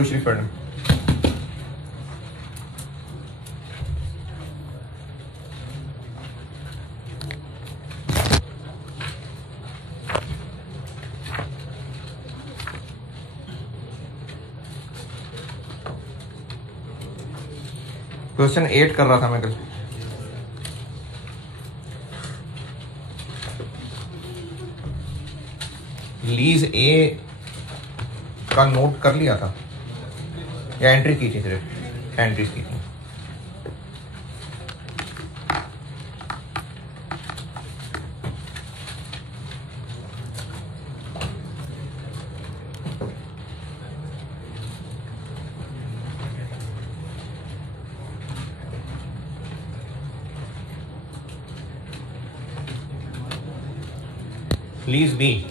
दुरूद शरीफ पढ़ना। क्वेश्चन 8 कर रहा था मैं कल। लीज ए का नोट कर लिया था या एंट्री की थी? सिर्फ एंट्रीज की थी। लीज बी,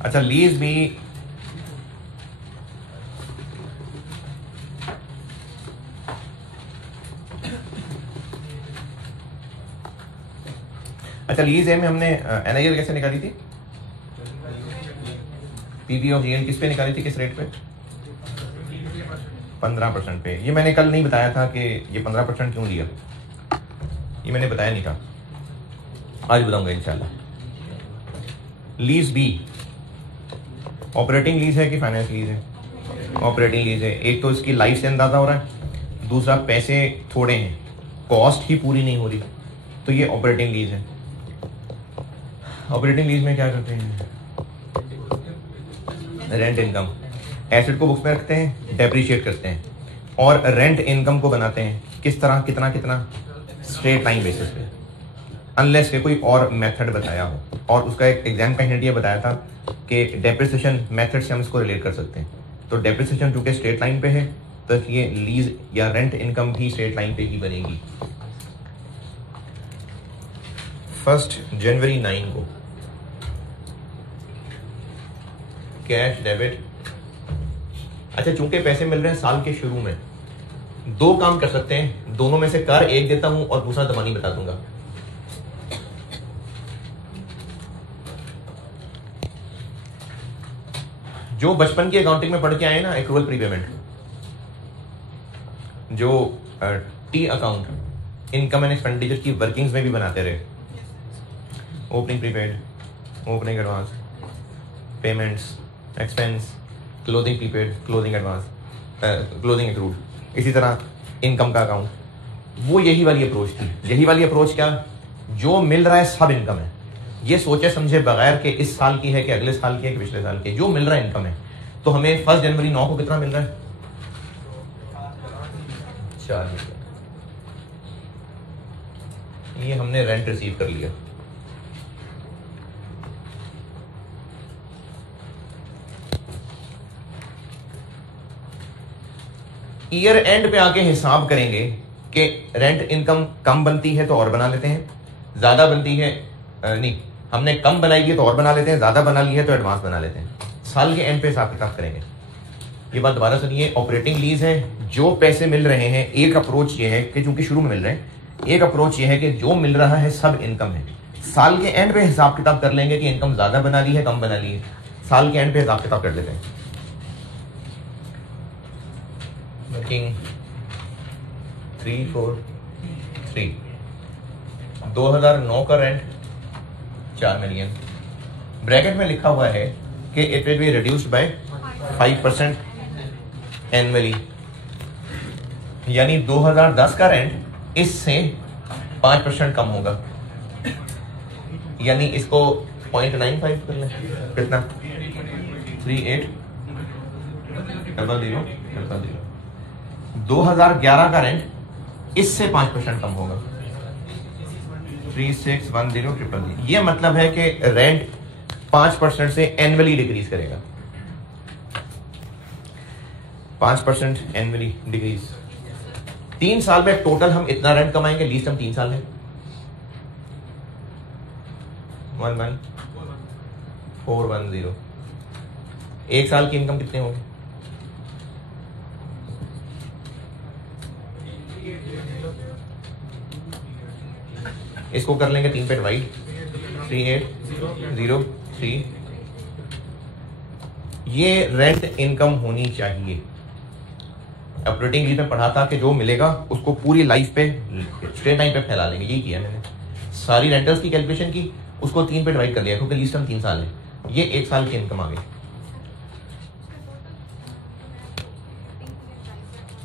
अच्छा लीज बी अच्छा लीज ए में हमने एनआईएल कैसे निकाली थी? पीबी ऑफ जीएल किस पे निकाली थी, किस रेट पे? 15% पे। ये मैंने कल नहीं बताया था कि ये 15% क्यों लिया, ये मैंने बताया नहीं था, आज बताऊंगा इंशाल्लाह। लीज बी ऑपरेटिंग लीज है कि फाइनेंस लीज है? ऑपरेटिंग लीज है। एक तो इसकी लाइफ से अंदाजा हो रहा है, दूसरा पैसे थोड़े हैं, कॉस्ट ही पूरी नहीं हो रही, तो ये ऑपरेटिंग लीज है। ऑपरेटिंग लीज में क्या करते हैं? रेंट इनकम, एसेट को बुक्स में रखते हैं, डेप्रिशिएट करते हैं और रेंट इनकम को बनाते हैं। किस तरह, कितना कितना? स्ट्रेट लाइन बेसिस पे, अनलेस के कोई और मेथड बताया हो। और उसका एक एग्जाम का हिंट ये बताया था कि डेप्रिसिएशन मेथड से हम इसको रिलेट कर सकते हैं। तो डेप्रिसिएशन चूंकि स्ट्रेट लाइन पे है तो ये लीज या रेंट इनकम भी स्ट्रेट लाइन पे ही बनेगी। 1 जनवरी 9 को कैश डेबिट। अच्छा चूंकि पैसे मिल रहे हैं साल के शुरू में, दो काम कर सकते हैं, दोनों में से कर एक देता हूं और दूसरा दबानी बता दूंगा। जो बचपन की अकाउंटिंग में पढ़ के आए ना, एक्रूवल प्रीपेमेंट, जो T account income and expenditure की वर्किंग्स में भी बनाते रहे, opening prepaid, opening advance, payments, expense, closing prepaid, closing advance, closing accrued, इसी तरह इनकम का अकाउंट, वो यही वाली अप्रोच थी। यही वाली अप्रोच क्या? जो मिल रहा है सब इनकम है, ये सोचे समझे बगैर कि इस साल की है कि अगले साल की है कि पिछले साल की, जो मिल रहा है इनकम है। तो हमें 1 जनवरी 9 को कितना मिल रहा है? 4 मिलियन। ये हमने रेंट रिसीव कर लिया। ईयर एंड पे आके हिसाब करेंगे कि रेंट इनकम कम बनती है तो और बना लेते हैं, ज्यादा बनती है नहीं, हमने कम बनाई है तो और बना लेते हैं, ज्यादा बना ली है तो एडवांस बना लेते हैं। साल के एंड पे हिसाब किताब करेंगे। ये बात दोबारा सुनिए, ऑपरेटिंग लीज है, जो पैसे मिल रहे हैं, एक अप्रोच ये है कि चूंकि शुरू में मिल रहे हैं, एक अप्रोच ये है कि जो मिल रहा है सब इनकम है। साल के एंड पे हिसाब किताब कर लेंगे कि इनकम ज्यादा बना ली है कम बना ली है, साल के एंड पे हिसाब किताब कर लेते हैं। 343 2009 का रेंट 4 मिलियन। ब्रैकेट में लिखा हुआ है कि it will be reduced by 5% annually, यानी 2010 का रेंट इससे 5% कम होगा, यानी इसको 0.95 कर लें, कितना? 380000। 2011 का रेंट इससे 5% कम होगा, 361000। ये मतलब है कि रेंट 5% से एनुअली डिक्रीज करेगा, 5% एनुअली डिक्रीज। 3 साल में टोटल हम इतना रेंट कमाएंगे, लीस्ट हम 3 साल है, 11410। एक साल की इनकम कितने होंगे? इसको कर लेंगे 3 पे डिवाइड, 3803। ये रेंट इनकम होनी चाहिए। ऑपरेटिंग लीज में पढ़ा था कि जो मिलेगा उसको पूरी लाइफ पे स्ट्रेट लाइन पे फैला लेंगे। यही किया मैंने। सारी रेंटल्स की कैलकुलेशन की, उसको 3 पे डिवाइड कर लिया क्योंकि लीज टर्म 3 साल है। ये 1 साल की इनकम आ गई।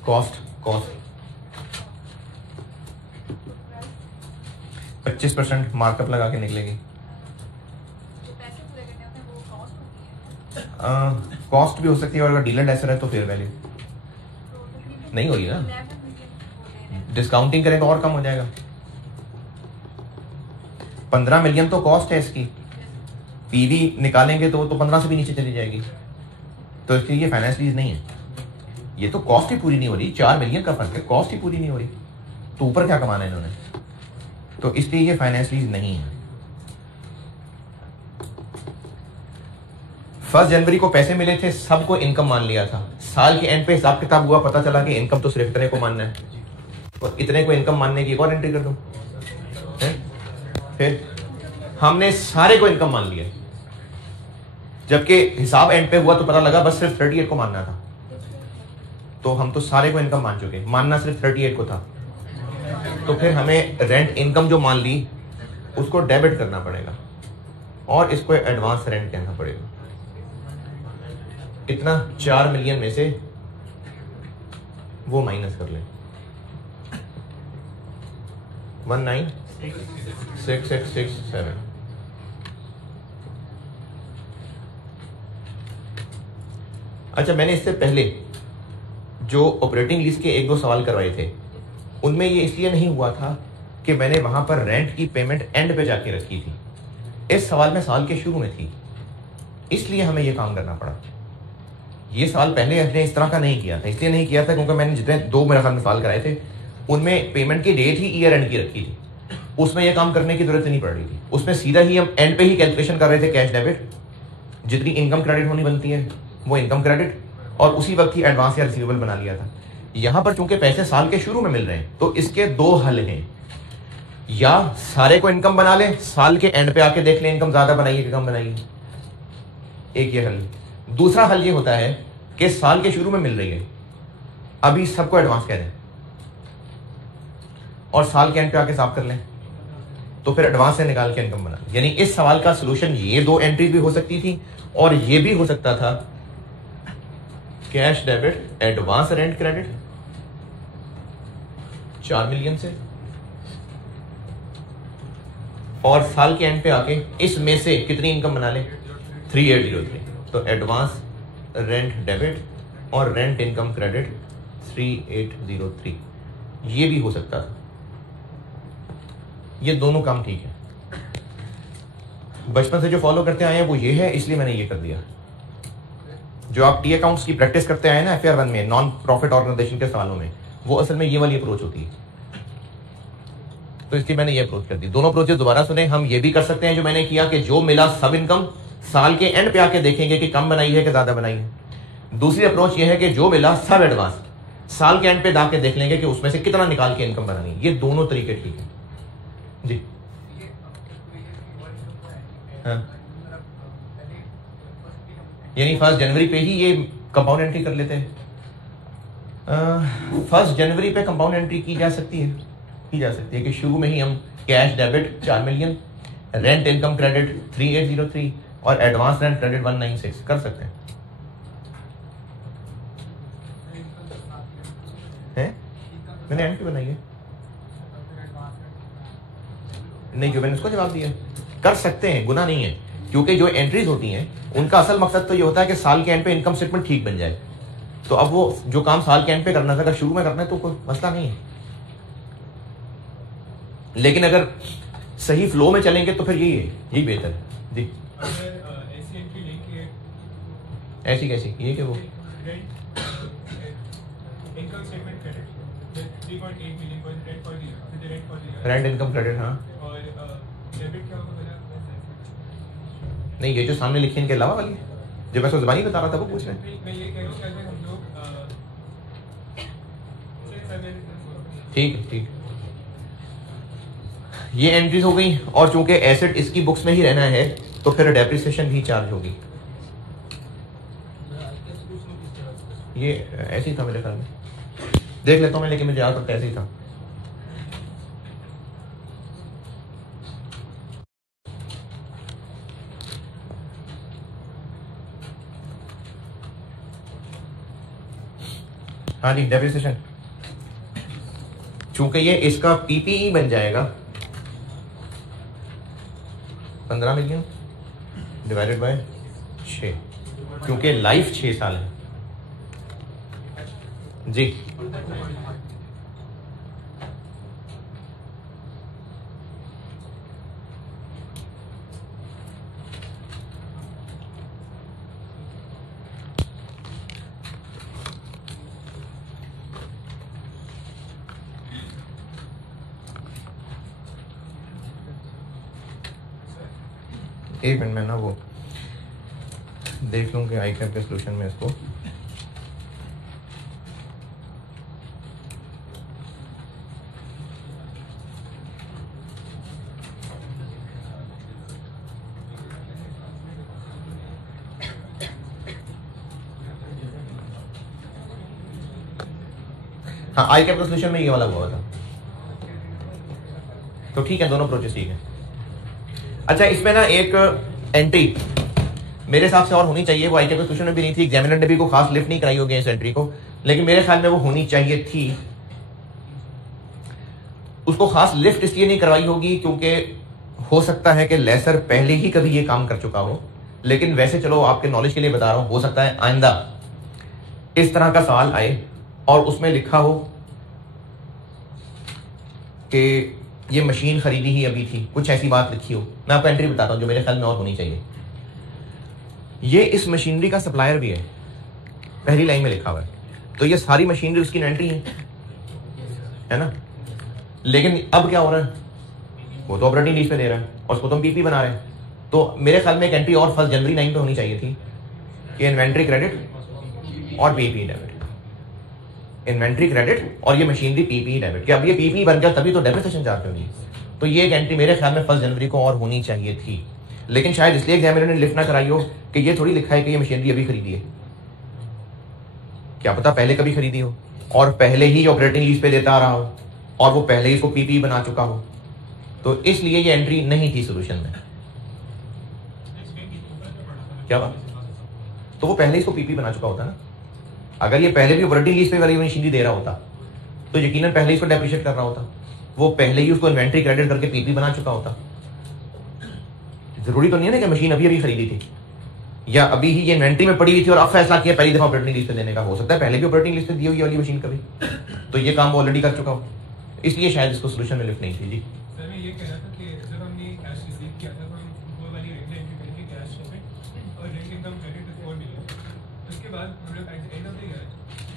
कॉस्ट 25% मार्कअप लगा के निकलेगी। कॉस्ट भी हो सकती है, और अगर डीलर लेसर है तो फेयर वैल्यू नहीं होगी ना। डिस्काउंटिंग करें तो और कम हो जाएगा। 15 मिलियन तो कॉस्ट है इसकी। पीवी निकालेंगे तो 15 से भी नीचे चली जाएगी। तो इसलिए ये फाइनेंस लीज नहीं है। ये तो कॉस्ट ही पूरी नहीं हो रही। 4 मिलियन का फर्क है, कॉस्ट ही पूरी नहीं हो रही, तो ऊपर क्या कमाना है इन्होंने। तो इसलिए ये फाइनेंस लीज नहीं है। 1 जनवरी को पैसे मिले थे, सबको इनकम मान लिया था। साल के एंड पे हिसाब किताब हुआ, पता चला कि इनकम तो सिर्फ इतने को मानना है, और इतने को इनकम मानने की एक और एंट्री कर दूं। फिर हमने सारे को इनकम मान लिया, जबकि हिसाब एंड पे हुआ तो पता लगा बस सिर्फ 38 को मानना था। तो हम तो सारे को इनकम मान चुके, मानना सिर्फ 38 को था। तो फिर हमें रेंट इनकम जो मान ली उसको डेबिट करना पड़ेगा, और इसको एडवांस रेंट कहना पड़ेगा। इतना 4 मिलियन में से वो माइनस कर लें। 196667। अच्छा, मैंने इससे पहले जो ऑपरेटिंग लीज के 1-2 सवाल करवाए थे, उनमें ये इसलिए नहीं हुआ था कि मैंने वहां पर रेंट की पेमेंट एंड पे जाके रखी थी। इस सवाल में साल के शुरू में थी, इसलिए हमें ये काम करना पड़ा। ये सवाल पहले हमने इस तरह का नहीं किया था। इसलिए नहीं किया था क्योंकि मैंने जितने 2 मेरे ख्याल में सवाल कराए थे, उनमें पेमेंट की डेट ही ईयर एंड की रखी थी। उसमें यह काम करने की जरूरत नहीं पड़ रही थी। उसमें सीधा ही हम एंड पे ही कैलकुलेशन कर रहे थे, कैश डेबिट, जितनी इनकम क्रेडिट होनी बनती है वो इनकम क्रेडिट, और उसी वक्त ही एडवांस या रिसीवेबल बना लिया था। यहां पर चूंकि पैसे साल के शुरू में मिल रहे हैं, तो इसके 2 हल हैं। या सारे को इनकम बना ले, साल के एंड पे आके देख ले इनकम ज्यादा बनाई है कि कम बनाई है, एक ये हल। दूसरा हल ये होता है कि साल के शुरू में मिल रही है, अभी सबको एडवांस कह दें और साल के एंड पे आके साफ कर लें, तो फिर एडवांस से निकाल के इनकम बना। यानी इस सवाल का सॉल्यूशन ये 2 एंट्री भी हो सकती थी, और ये भी हो सकता था cash debit advance rent credit 4 million से, और साल के एंड पे आके इसमें से कितनी इनकम बना ले, 3803। तो एडवांस रेंट डेबिट और रेंट इनकम क्रेडिट 3803, ये भी हो सकता था। ये दोनों काम ठीक है। बचपन से जो फॉलो करते आए हैं वो ये है, इसलिए मैंने ये कर दिया। जो आप टी अकाउंट्स की प्रैक्टिस करते आए ना FR1 में, नॉन प्रॉफिट ऑर्गेनाइजेशन के सवालों में, वो असल में ये वाली अप्रोच होती है। तो इसलिए मैंने ये अप्रोच कर दी। दोनों अप्रोचेस दोबारा सुने। हम ये भी कर सकते हैं जो मैंने किया कि जो मिला सब इनकम, साल के एंड पे आके देखेंगे कि कम बनाई है कि ज्यादा बनाई है। दूसरी अप्रोच ये है कि जो मिला सब एडवांस, साल के एंड पे जाके देख लेंगे कि उसमें से कितना निकाल के इनकम बनानी है। ये दोनों तरीके ठीक है जी। हाँ, यानी 1 जनवरी पे ही ये कंपाउंड एंट्री कर लेते हैं। 1 जनवरी पे कंपाउंड एंट्री की जा सकती है कि शुरू में ही हम cash debit 4 million, rent income credit 3803 और एडवांस रेंट क्रेडिट 196 कर सकते हैं। मैंने एंट्री बनाई है नहीं, जो मैंने उसको जवाब दिया। कर सकते हैं, गुनाह नहीं है, क्योंकि जो एंट्रीज होती हैं उनका असल मकसद तो ये होता है कि साल के एंड पे इनकम स्टेटमेंट ठीक बन जाए। तो अब वो जो काम साल के एंड पे करना था, अगर शुरू में करना है तो कोई मसला नहीं है, लेकिन अगर सही फ्लो में चलेंगे तो फिर यही बेहतर है जी। ऐसी कैसी ये कि वो रेंट इनकम क्रेडिट, हाँ नहीं, ये जो सामने लिखी इनके अलावा वाली जो मैं ज़बानी बता रहा था वो पूछ रहे हैं। ठीक है, ये एंट्रीज हो गई, और चूंकि एसेट इसकी बुक्स में ही रहना है तो फिर डेप्रिसिएशन भी चार्ज होगी। ये ऐसे ही था मेरे ख्याल में, देख लेता हूँ मैं, लेकिन मुझे याद तो ऐसे ही था। हाँ जी, डेप्रिसिएशन, चूंकि ये इसका पीपीई बन जाएगा 15 मिलियन डिवाइडेड बाय 6, क्योंकि लाइफ 6 साल है जी। एक मिनट में ना वो देख लूँ कि आई कैप के सोल्यूशन में इसको हाँ, आई कैप के सोल्यूशन में ये वाला हुआ था, तो ठीक है, दोनों प्रोसेस ठीक है। अच्छा, इसमें ना एक एंट्री मेरे हिसाब से और होनी चाहिए, वो आई कैप के सोल्यूशन में भी नहीं थी, एग्जामिनर ने भी को खास लिफ्ट नहीं कराई होगी इस एंट्री को, लेकिन मेरे ख्याल में वो होनी चाहिए थी। उसको खास लिफ्ट इसलिए नहीं करवाई होगी क्योंकि हो सकता है कि लेसर पहले ही कभी ये काम कर चुका हो, लेकिन वैसे चलो आपके नॉलेज के लिए बता रहा हूं, हो सकता है आइंदा इस तरह का सवाल आए और उसमें लिखा हो कि ये मशीन खरीदी ही अभी थी, कुछ ऐसी बात लिखी हो। मैं आपको एंट्री बताता हूं जो मेरे ख्याल में और होनी चाहिए। ये इस मशीनरी का सप्लायर भी है, पहली लाइन में लिखा हुआ है, तो ये सारी मशीनरी उसकी एंट्री है ना। लेकिन अब क्या हो रहा है, वो तो ऑपरेटिंग लीज पे दे रहा है और उसको तो हम पीपी बना रहे हैं, तो मेरे ख्याल में एक एंट्री और 1 जनवरी 9 पे होनी चाहिए थी कि इन्वेंट्री क्रेडिट और पीपी डेबिट, इन्वेंट्री क्रेडिट और ये मशीनरी पीपी डेबिट, कि अब ये पीपी बन गया तभी तो डेप्रिसिएशन चार्ज होगी। तो ये एक एंट्री मेरे ख्याल में 1 जनवरी को और होनी चाहिए थी, लेकिन शायद इसलिए एग्जामिनर ने लिफ्ट ना कराई हो कि ये थोड़ी लिखा है कि ये मशीनरी अभी खरीदी है, क्या पता पहले कभी खरीदी हो और पहले ही ऑपरेटिंग लीज पे देता आ रहा हो और वो पहले ही इसको पीपी बना चुका हो, तो इसलिए ये एंट्री नहीं थी सोल्यूशन में। क्या बात, तो वो पहले ही इसको पीपी बना चुका होता ना। अगर ये पहले भी ऑपरेटिंग लीज पे वाली मशीनरी दे रहा होता तो यकीनन पहले ही इसको डेप्रिशिएट कर रहा होता, वो पहले ही उसको इन्वेंट्री क्रेडिट करके पीपी बना चुका होता। जरूरी तो नहीं है ना कि मशीन अभी अभी खरीदी थी या अभी ही ये इन्वेंट्री में पड़ी हुई थी और अब फैसला किया पहली दफा ऑपरेटिंग लीज पे देने का, हो सकता है पहले भी ऑपरेटिंग लीज पे दी हुई वाली मशीन कभी, तो ये काम वो ऑलरेडी कर चुका हो, इसलिए शायद इसको सोल्यूशन में लिफ्ट नहीं थी। जी सर, मैं ये कह रहा था कि जब हमने कैश रिसीव किया था तो हम वो वाली रेट एंट्री करेंगे कैश पेमेंट और रेंट इनकम क्रेडिट 4 मिलियन। उसके बाद हम लोग at the end of the year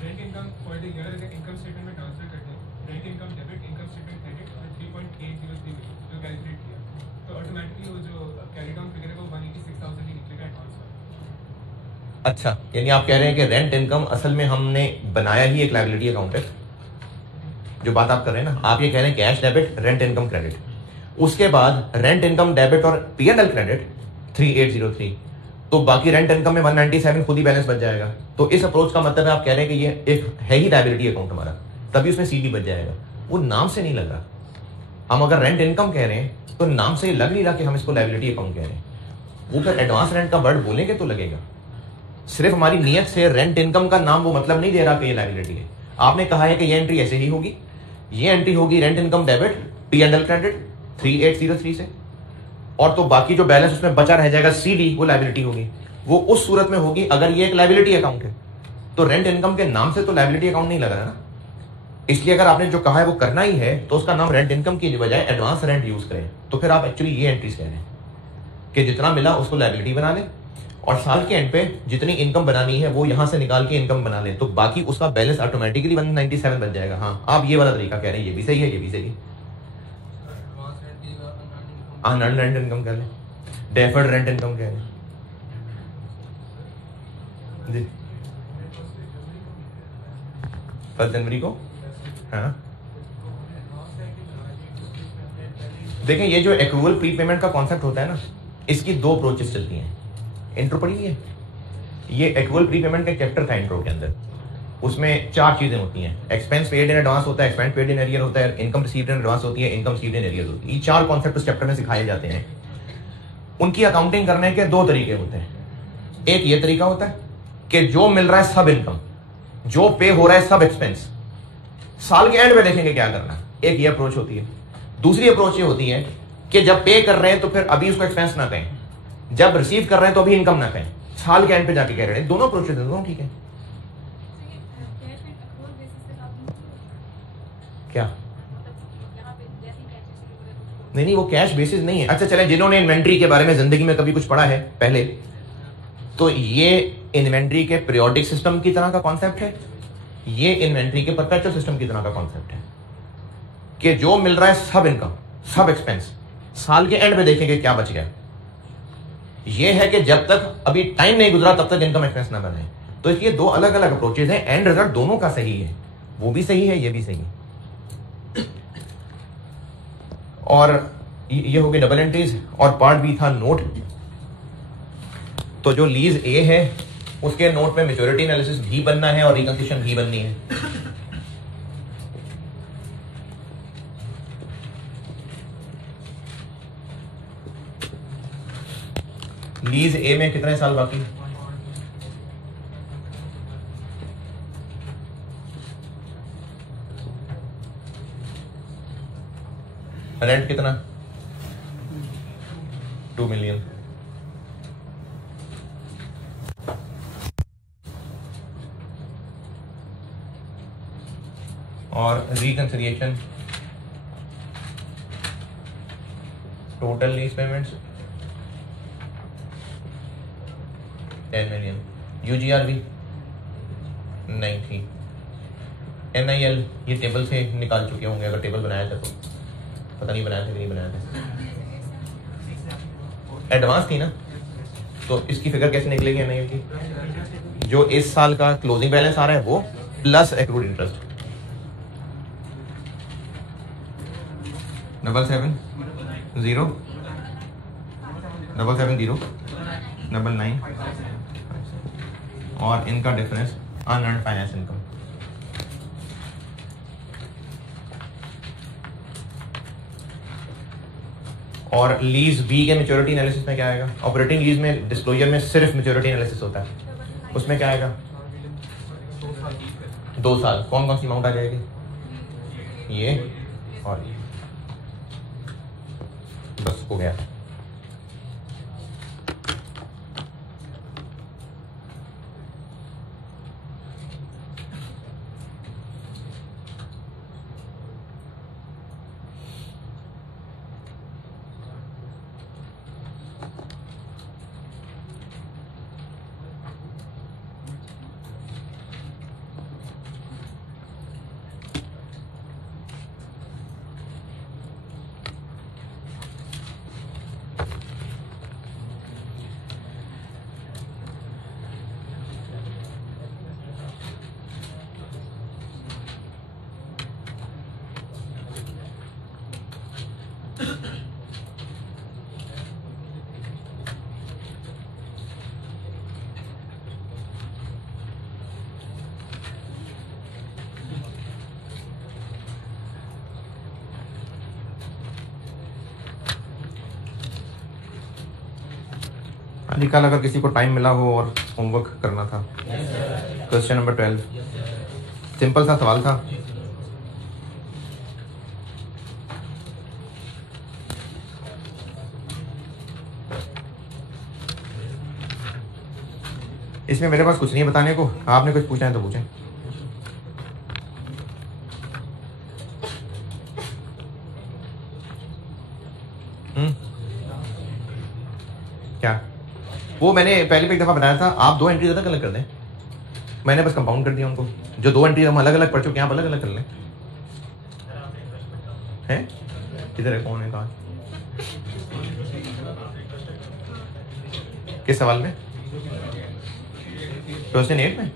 rent income for the year income statement में ट्रांसफर करते हैं, rent income debit, income statement credit और 3.803 मिलियन जो कैलकुलेट किया, तो ऑटोमेटिकली वो जो कैरी डाउन फिगर है वो 186,000 ही निकलेगा एडवांस में। अच्छा, यानी आप कह रहे हैं कि रेंट इनकम असल में हमने बनाया ही एक लायबिलिटी अकाउंट है, जो बात आप कर रहे हैं ना, आप ये कह रहे हैं cash debit, rent income credit, उसके बाद रेंट इनकम डेबिट और पीएनएल क्रेडिट 3803, तो बाकी रेंट इनकम में 197 खुद ही बैलेंस बच जाएगा। तो इस अप्रोच का मतलब है आप कह रहे हैं कि ये एक है ही लायबिलिटी अकाउंट हमारा, तभी उसमें सीडी बच जाएगा, वो नाम से नहीं लग रहा। हम अगर रेंट इनकम कह रहे हैं तो नाम से लग नहीं रहा कि हम इसको लायबिलिटी अकाउंट कह रहे हैं, वो फिर एडवांस रेंट का वर्ड बोलेंगे तो लगेगा। सिर्फ हमारी नियत से रेंट इनकम का नाम वो मतलब नहीं दे रहा कि ये लायबिलिटी है। आपने कहा है कि ये एंट्री ऐसे ही होगी, ये एंट्री होगी rent income debit PNL credit 3803 से, और तो बाकी जो बैलेंस उसमें बचा रह जाएगा सीडी, वो लायबिलिटी होगी। वो उस सूरत में होगी अगर ये एक लायबिलिटी अकाउंट है, तो रेंट इनकम के नाम से तो लायबिलिटी अकाउंट नहीं लग रहा ना, इसलिए अगर आपने जो कहा है वो करना ही है तो उसका नाम रेंट इनकम की बजाय एडवांस रेंट यूज करें, तो फिर आप एक्चुअली ये एंट्रीज कह रहे हैं कि जितना मिला उसको लायबिलिटी बना लें और साल के एंड पे जितनी इनकम बनानी है वो यहां से निकाल के इनकम बना लें, तो बाकी उसका बैलेंस ऑटोमेटिकली 197 बन जाएगा। हाँ, आप ये वाला तरीका कह रहे हैं, ये भी सही है, ये भी सही है। अनअर्न्ड रेंट इनकम कह लें, डेफर्ड रेंट इनकम कह लें जी। 1 जनवरी को, हाँ देखें ये जो एक्रूवल प्रीपेमेंट का कॉन्सेप्ट होता है ना, इसकी दो अप्रोचेस चलती हैं। इंट्रो पढ़ी है, ये एक्रूवल प्रीपेमेंट का चैप्टर था इंट्रो के अंदर। उसमें चार चीजें होती हैं, एक्सपेंस पेड इन एडवांस होता है, एक्सपेंस पेड इन एरियर होता है, इनकम रिसीव्ड इन एडवांस होती है, इनकम रिसीव्ड इन एरियर होती है। ये चार कॉन्सेप्ट उस चैप्टर में सिखाए जाते हैं। उनकी अकाउंटिंग करने के दो तरीके होते हैं। एक ये तरीका होता है कि जो मिल रहा है सब इनकम, जो पे हो रहा है सब एक्सपेंस, साल के एंड में देखेंगे क्या करना। एक ये अप्रोच होती है। दूसरी अप्रोच ये होती है कि जब पे कर रहे हैं तो फिर अभी उसको एक्सपेंस ना कहें, जब रिसीव कर रहे हैं तो अभी इनकम ना कहें, साल के एंड पे जाके कह रहे हैं। दोनों अप्रोच होते हैं, दोनों ठीक है। क्या नहीं, वो कैश बेसिस नहीं है। अच्छा चले, जिन्होंने इन्वेंट्री के बारे में जिंदगी में कभी कुछ पढ़ा है पहले, तो ये इन्वेंट्री के पीरियोडिक सिस्टम की तरह का कॉन्सेप्ट है, ये इन्वेंट्री के परपेचुअल सिस्टम की तरह का कॉन्सेप्ट है कि जो मिल रहा है सब इनकम सब एक्सपेंस, साल के एंड में देखेंगे क्या बच गया। ये है कि जब तक अभी टाइम नहीं गुजरा तब तक इनकम एक्सपेंस ना बने। तो इसलिए दो अलग अलग अप्रोचेज हैं, एंड रिजल्ट दोनों का सही है। वो भी सही है, ये भी सही है। और ये हो गई डबल एंट्रीज। और पार्ट बी था नोट। तो जो लीज ए है उसके नोट में मैच्योरिटी एनालिसिस भी बनना है और रिकंसिलिएशन भी बननी है। लीज ए में कितने साल बाकी? रेंट कितना? 2 मिलियन। और reconciliation total lease payments 10 million. UGRB नहीं थी। एनआईएल ये टेबल से निकाल चुके होंगे, अगर टेबल बनाया था तो। पता नहीं बनाया था कि नहीं बनाया था। एडवांस थी ना, तो इसकी फिगर कैसे निकलेगी एनआईएल की? जो इस साल का क्लोजिंग बैलेंस आ रहा है वो प्लस एक्रूड इंटरेस्ट। 770 770 99 और इनका डिफरेंस अनअर्न्ड फाइनेंस इनकम। और लीज बी के मैच्योरिटी एनालिसिस में क्या आएगा? ऑपरेटिंग लीज में डिस्क्लोजर में सिर्फ मैच्योरिटी एनालिसिस होता है, उसमें क्या आएगा? 2 साल। कौन कौन सी अमाउंट आ जाएगी? ये और ये। बस हो गया। कल अगर किसी को टाइम मिला हो और होमवर्क करना था, क्वेश्चन नंबर 12 सिंपल सा सवाल था। इसमें मेरे पास कुछ नहीं है बताने को, आपने कुछ पूछा है तो पूछें। क्या वो मैंने पहले भी एक दफा बताया था, आप 2 एंट्री ज्यादा अलग कर दें, मैंने बस कंपाउंड कर दिया उनको। जो 2 एंट्री हम अलग अलग पढ़ चुके हैं आप अलग अलग कर लें। हैं किधर है, कौन है, कहाँ? किस सवाल में? क्वेश्चन 8 में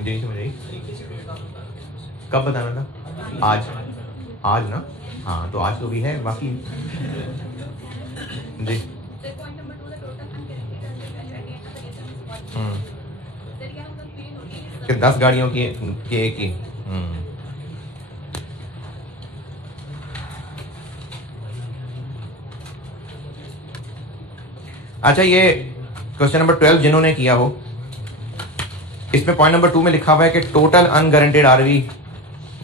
जी मुझे कब बताना था? आज ना, हाँ तो आज तो भी है बाकी जी। कि 10 गाड़ियों की एक ही। अच्छा, ये क्वेश्चन नंबर 12 जिन्होंने किया हो, इसमें पॉइंट नंबर 2 में लिखा हुआ है कि टोटल अनगारंटेड आरवी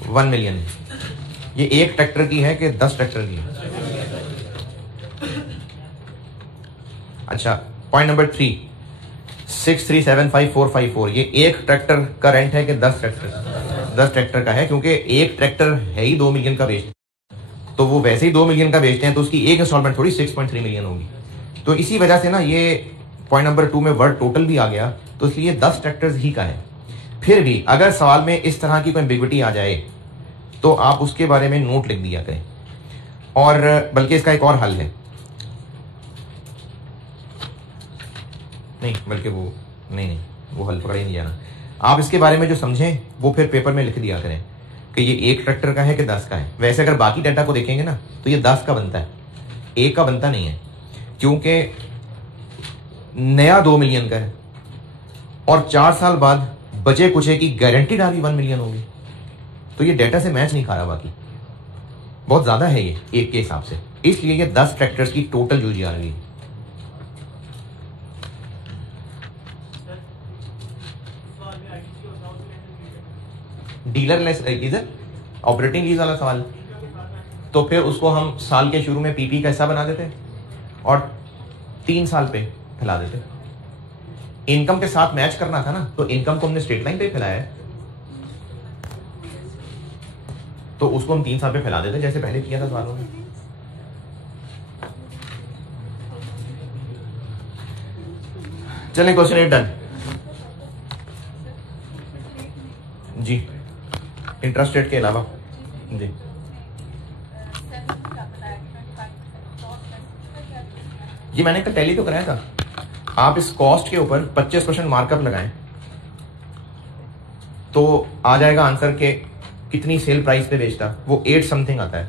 1 मिलियन। ये एक ट्रैक्टर की है कि 10 ट्रैक्टर की है? अच्छा, पॉइंट नंबर 3 6375454, ये एक ट्रैक्टर का रेंट है कि 10 ट्रैक्टर? 10 ट्रैक्टर का है, क्योंकि एक ट्रैक्टर है ही 2 मिलियन का बेचते, तो वो वैसे ही 2 मिलियन का बेचते हैं, तो उसकी एक इंस्टॉलमेंट थोड़ी 6.3 मिलियन होगी। तो इसी वजह से ना ये पॉइंट नंबर 2 में वर्ड टोटल भी आ गया, तो इसलिए 10 ट्रैक्टर्स ही का है। फिर भी अगर सवाल में इस तरह की कोई एम्बिग्विटी आ जाए तो आप उसके बारे में नोट लिख दिया करें। और बल्कि इसका एक और हल है, नहीं बल्कि वो नहीं वो हल पकड़ा ही नहीं जाना। आप इसके बारे में जो समझें वो फिर पेपर में लिख दिया करें कि ये एक ट्रैक्टर का है कि 10 का है। वैसे अगर बाकी डाटा को देखेंगे ना तो ये 10 का बनता है, एक का बनता नहीं है, क्योंकि नया 2 मिलियन का है और 4 साल बाद बचे कुचे की गारंटीड आरवी 1 मिलियन होगी। तो ये डेटा से मैच नहीं खा रहा, बाकी बहुत ज्यादा है ये एक के हिसाब से, इसलिए ये 10 ट्रैक्टर्स की टोटल यूजी आ रही है। डीलर लेस इधर ऑपरेटिंग लीज वाला सवाल, तो फिर उसको हम साल के शुरू में पीपी का हिस्सा बना देते और 3 साल पे फैला देते। इनकम के साथ मैच करना था ना, तो इनकम को हमने स्ट्रेट लाइन पे फैलाया है, तो उसको हम 3 साल पे फैला देते जैसे पहले किया था सवालों में। चलें, क्वेश्चन 8 डन जी। इंटरेस्ट रेट के अलावा जी, ये मैंने कल टैली तो कराया था। आप इस कॉस्ट के ऊपर 25% मार्कअप लगाएं तो आ जाएगा आंसर के कितनी सेल प्राइस पे बेचता, वो 8 समथिंग आता है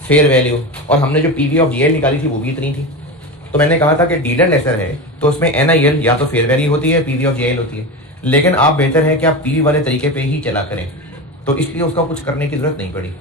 फेयर वैल्यू, और हमने जो पीवी ऑफ जीएल निकाली थी वो भी इतनी थी। तो मैंने कहा था कि डीलर लेसर है तो उसमें एनआईएल या तो फेयर वैल्यू होती है, पीवी ऑफ जीएल होती है, लेकिन आप बेहतर है कि आप पीवी वाले तरीके पे ही चला करें, तो इसलिए उसका कुछ करने की जरूरत नहीं पड़ी।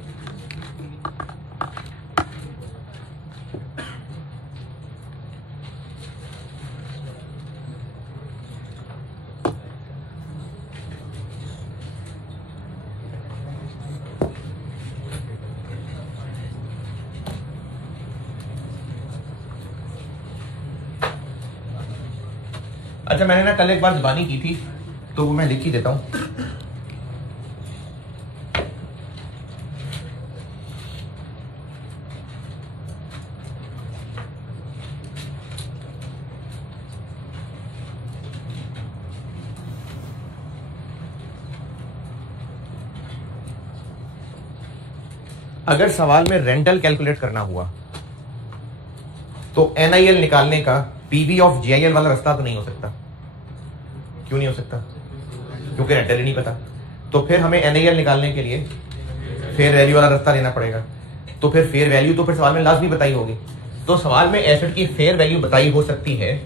अच्छा, मैंने ना कल एक बार जुबानी की थी तो वो मैं लिख ही देता हूं। अगर सवाल में रेंटल कैलकुलेट करना हुआ तो एनआईएल निकालने का पीवी ऑफ जीआईएल वाला रास्ता तो नहीं हो सकता। क्यों नहीं हो सकता? क्योंकि रेंटल ही नहीं पता। तो फिर हमें एनआईएल निकालने के लिए फेयर वैल्यू वाला रास्ता लेना पड़ेगा। तो फिर फेयर वैल्यू तो फिर सवाल में लाजमी बताई होगी। तो सवाल में एसेट की फेयर वैल्यू बताई हो सकती है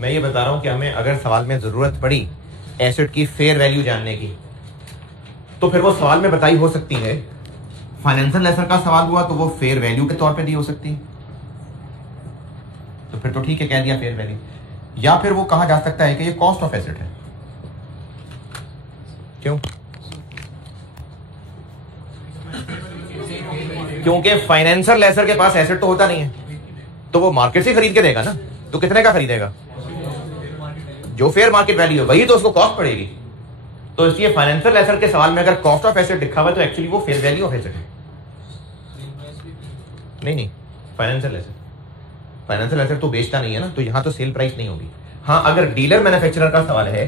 मैं ये बता रहा हूं कि हमें अगर सवाल में जरूरत पड़ी एसेट की फेयर वैल्यू जानने की तो फिर वो सवाल में बताई हो सकती है। फाइनेंशियल लेसर का सवाल हुआ तो वो फेयर वैल्यू के तौर पे दी हो सकती है, तो फिर तो ठीक है, कह दिया फेयर वैल्यू। या फिर वो कहा जा सकता है कि ये कॉस्ट ऑफ एसेट है। क्यों? क्योंकि फाइनेंशियल लेसर के पास एसेट तो होता नहीं है, तो वो मार्केट से खरीद के देगा ना। तो कितने का खरीदेगा? जो फेयर मार्केट वैल्यू है वही तो उसको कॉस्ट पड़ेगी। तो इसलिए फाइनेंशियल लेसर के सवाल में अगर कॉस्ट ऑफ एसेट लिखा हुआ है तो एक्चुअली वो फेयर वैल्यू ऑफ एसेट है। नहीं, फाइनेंशियल लेसर तो बेचता नहीं है ना, तो यहां तो सेल प्राइस नहीं होगी। हाँ, अगर डीलर मैन्युफैक्चरर का सवाल है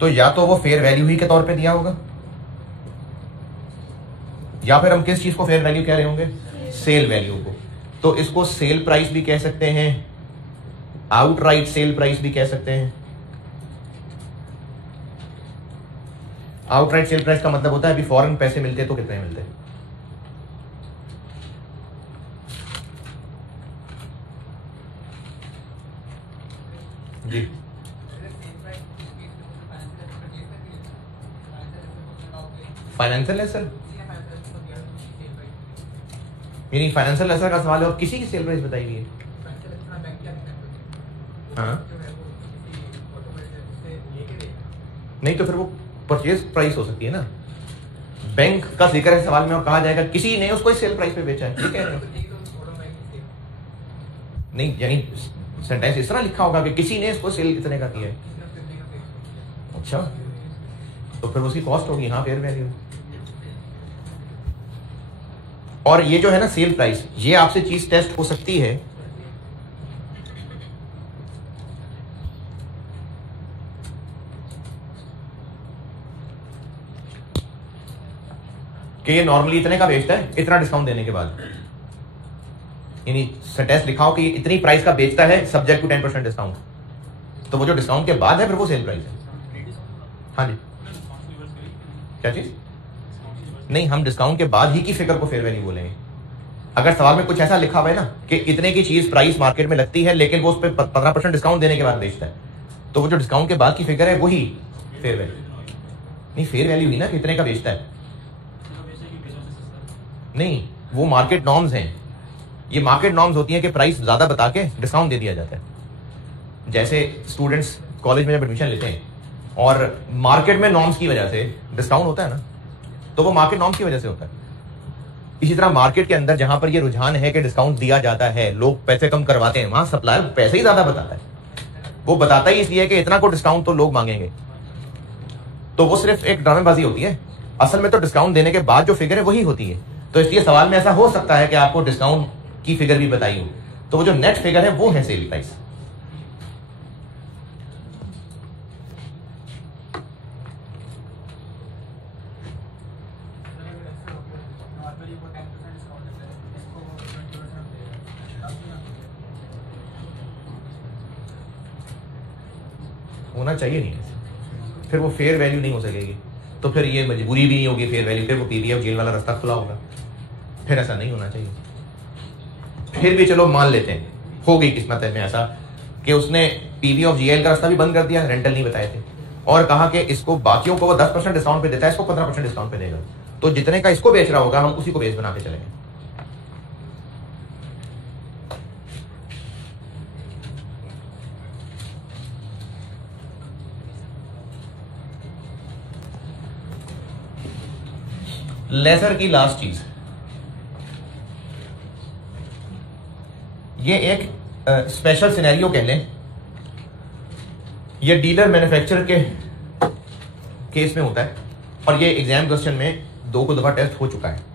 तो या तो वो फेयर वैल्यू ही के तौर पे दिया होगा, या फिर हम किस चीज को फेयर वैल्यू कह रहे होंगे, सेल वैल्यू को। तो इसको सेल प्राइस भी कह सकते हैं, आउटराइट सेल प्राइस भी कह सकते हैं। आउटराइट सेल प्राइस का मतलब होता है अभी फॉरेन पैसे मिलते तो कितने मिलते हैं। जी फाइनेंशियल एसेट, यानी फाइनेंशियल एसेट का सवाल है और किसी की सेल प्राइस बताई हुई है। हाँ नहीं तो फिर वो परचेज प्राइस हो सकती है ना। बैंक का जिक्र है सवाल में और कहा जाएगा किसी ने उसको सेल प्राइस पे बेचा है, ठीक है। नहीं यानी सेंटेंस इस तरह लिखा होगा कि किसी ने इसको सेल कितने का किया है। अच्छा तो फिर उसकी कॉस्ट होगी, हाँ फेयर वैल्यू। और ये जो है ना सेल प्राइस, ये आपसे चीज टेस्ट हो सकती है कि ये नॉर्मली इतने का बेचता है इतना डिस्काउंट देने के बाद, यानी टेस्ट लिखा हो कि इतनी प्राइस का बेचता है सब्जेक्ट टू 10% डिस्काउंट, तो वो जो डिस्काउंट के बाद है फिर वो सेल प्राइस है। हाँ जी क्या चीज, नहीं हम डिस्काउंट के बाद ही की फिगर को फेयर वैल्यू बोलेंगे। अगर सवाल में कुछ ऐसा लिखा हुआ है ना कि इतने की चीज प्राइस मार्केट में लगती है लेकिन वो उस पर 15% डिस्काउंट देने के बाद बेचता है, तो वो जो डिस्काउंट के बाद की फिगर है वही फेयर वैल्यू। नहीं फेयर वैल्यू नहीं ना कितने का बेचता है, नहीं वो मार्केट नॉर्म्स हैं। ये मार्केट नॉर्म्स होती है कि प्राइस ज्यादा बता के डिस्काउंट दे दिया जाता है। जैसे स्टूडेंट्स कॉलेज में जब एडमिशन लेते हैं और मार्केट में नॉर्म्स की वजह से डिस्काउंट होता है ना, तो वो मार्केट नॉर्म्स की वजह से होता है। इसी तरह मार्केट के अंदर जहां पर ये रुझान है कि डिस्काउंट दिया जाता है, लोग पैसे कम करवाते हैं, वहां सप्लायर पैसे ही ज्यादा बताता है। वो बताता ही इसलिए कि इतना को डिस्काउंट तो लोग मांगेंगे, तो वो सिर्फ एक ड्रामेबाजी होती है। असल में तो डिस्काउंट देने के बाद जो फिगर है वही होती है। तो इसलिए सवाल में ऐसा हो सकता है कि आपको डिस्काउंट की फिगर भी बताई हो, तो वो जो नेट फिगर है वो है सेल प्राइस। होना चाहिए नहीं, फिर वो फेयर वैल्यू नहीं हो सकेगी, तो फिर ये मजबूरी भी नहीं होगी फेयर वैल्यू, फिर वो पीवीएफ जेल वाला रास्ता खुला होगा। फिर ऐसा नहीं होना चाहिए। फिर भी चलो मान लेते हैं हो गई किस्मत में ऐसा कि उसने पीवी ऑफ जीएल का रास्ता भी बंद कर दिया, रेंटल नहीं बताए थे, और कहा कि इसको बाकियों को वो 10% डिस्काउंट पे देता है, इसको 15% डिस्काउंट पे देगा, तो जितने का इसको बेच रहा होगा हम उसी को बेस बना के चलेंगे। लेजर की लास्ट चीज, ये एक स्पेशल सिनेरियो कह लें, ये डीलर मैन्युफैक्चरर के केस में होता है और ये एग्जाम क्वेश्चन में 2 दफा टेस्ट हो चुका है।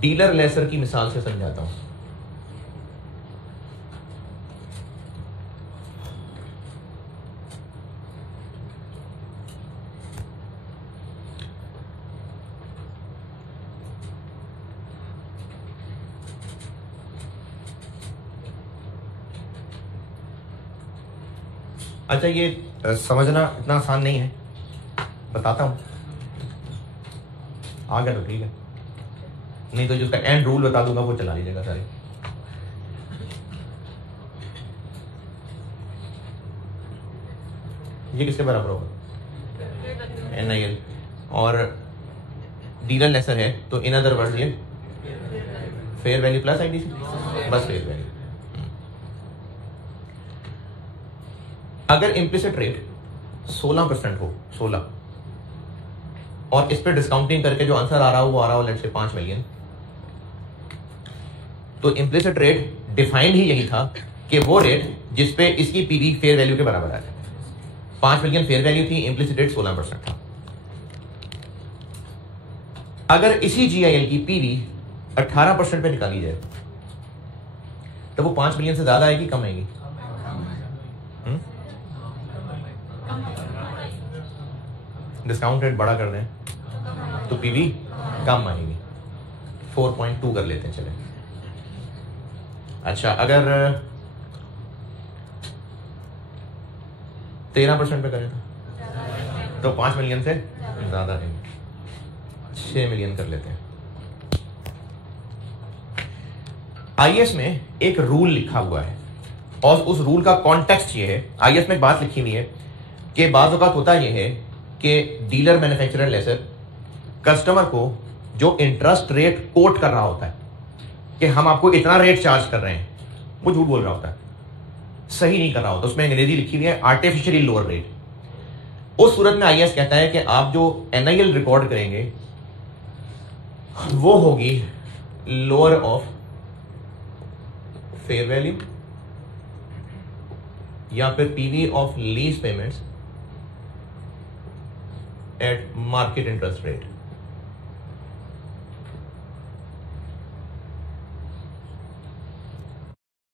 डीलर लेसर की मिसाल से समझाता हूं। अच्छा ये समझना इतना आसान नहीं है, बताता हूं, आ गया तो ठीक है, नहीं तो जिसका एंड रूल बता दूंगा वो चला लीजिएगा सारे। ये किसके बराबर होगा, NIL, और डीलर लेसर है तो इन अदर वर्ड्स ये फेयर वैल्यू प्लस IDC, बस फेयर वैल्यू। अगर इम्प्लिसिट रेट 16% हो, 16, और इस पे डिस्काउंटिंग करके जो आंसर आ रहा हो वो आ रहा हो लेट्स से 5 मिलियन, तो इम्प्लिसिट रेट डिफाइंड ही यही था कि वो रेट जिसपे इसकी पीवी फेयर वैल्यू के बराबर आ जाए। 5 मिलियन फेयर वैल्यू थी, इम्प्लिसिट रेट 16% था। अगर इसी GIL की पीवी 18% पे निकाली जाए तो वो 5 मिलियन से ज्यादा आएगी, कम आएगी? डिस्काउंट रेट बड़ा कर दें तो पीवी कम आएगी, 4.2 कर लेते हैं चले। अच्छा, अगर 13% पे करें तो 5 मिलियन से ज्यादा आएगी, 6 मिलियन कर लेते हैं। आईएएस में एक रूल लिखा हुआ है और उस रूल का कॉन्टेक्स्ट ये है, आईएएस में एक बात लिखी हुई है कि बाज़ औक़ात होता यह है कि डीलर, मैन्युफैक्चरर, लेसर कस्टमर को जो इंटरेस्ट रेट कोट कर रहा होता है कि हम आपको इतना रेट चार्ज कर रहे हैं, वो झूठ बोल रहा होता है, सही नहीं कर रहा होता। उसमें अंग्रेजी लिखी हुई है आर्टिफिशियली लोअर रेट। उस सूरत में आईएएस कहता है कि आप जो एनआईएल रिकॉर्ड करेंगे वो होगी लोअर ऑफ फेयर वैल्यू या फिर PV of lease payments at market interest rate.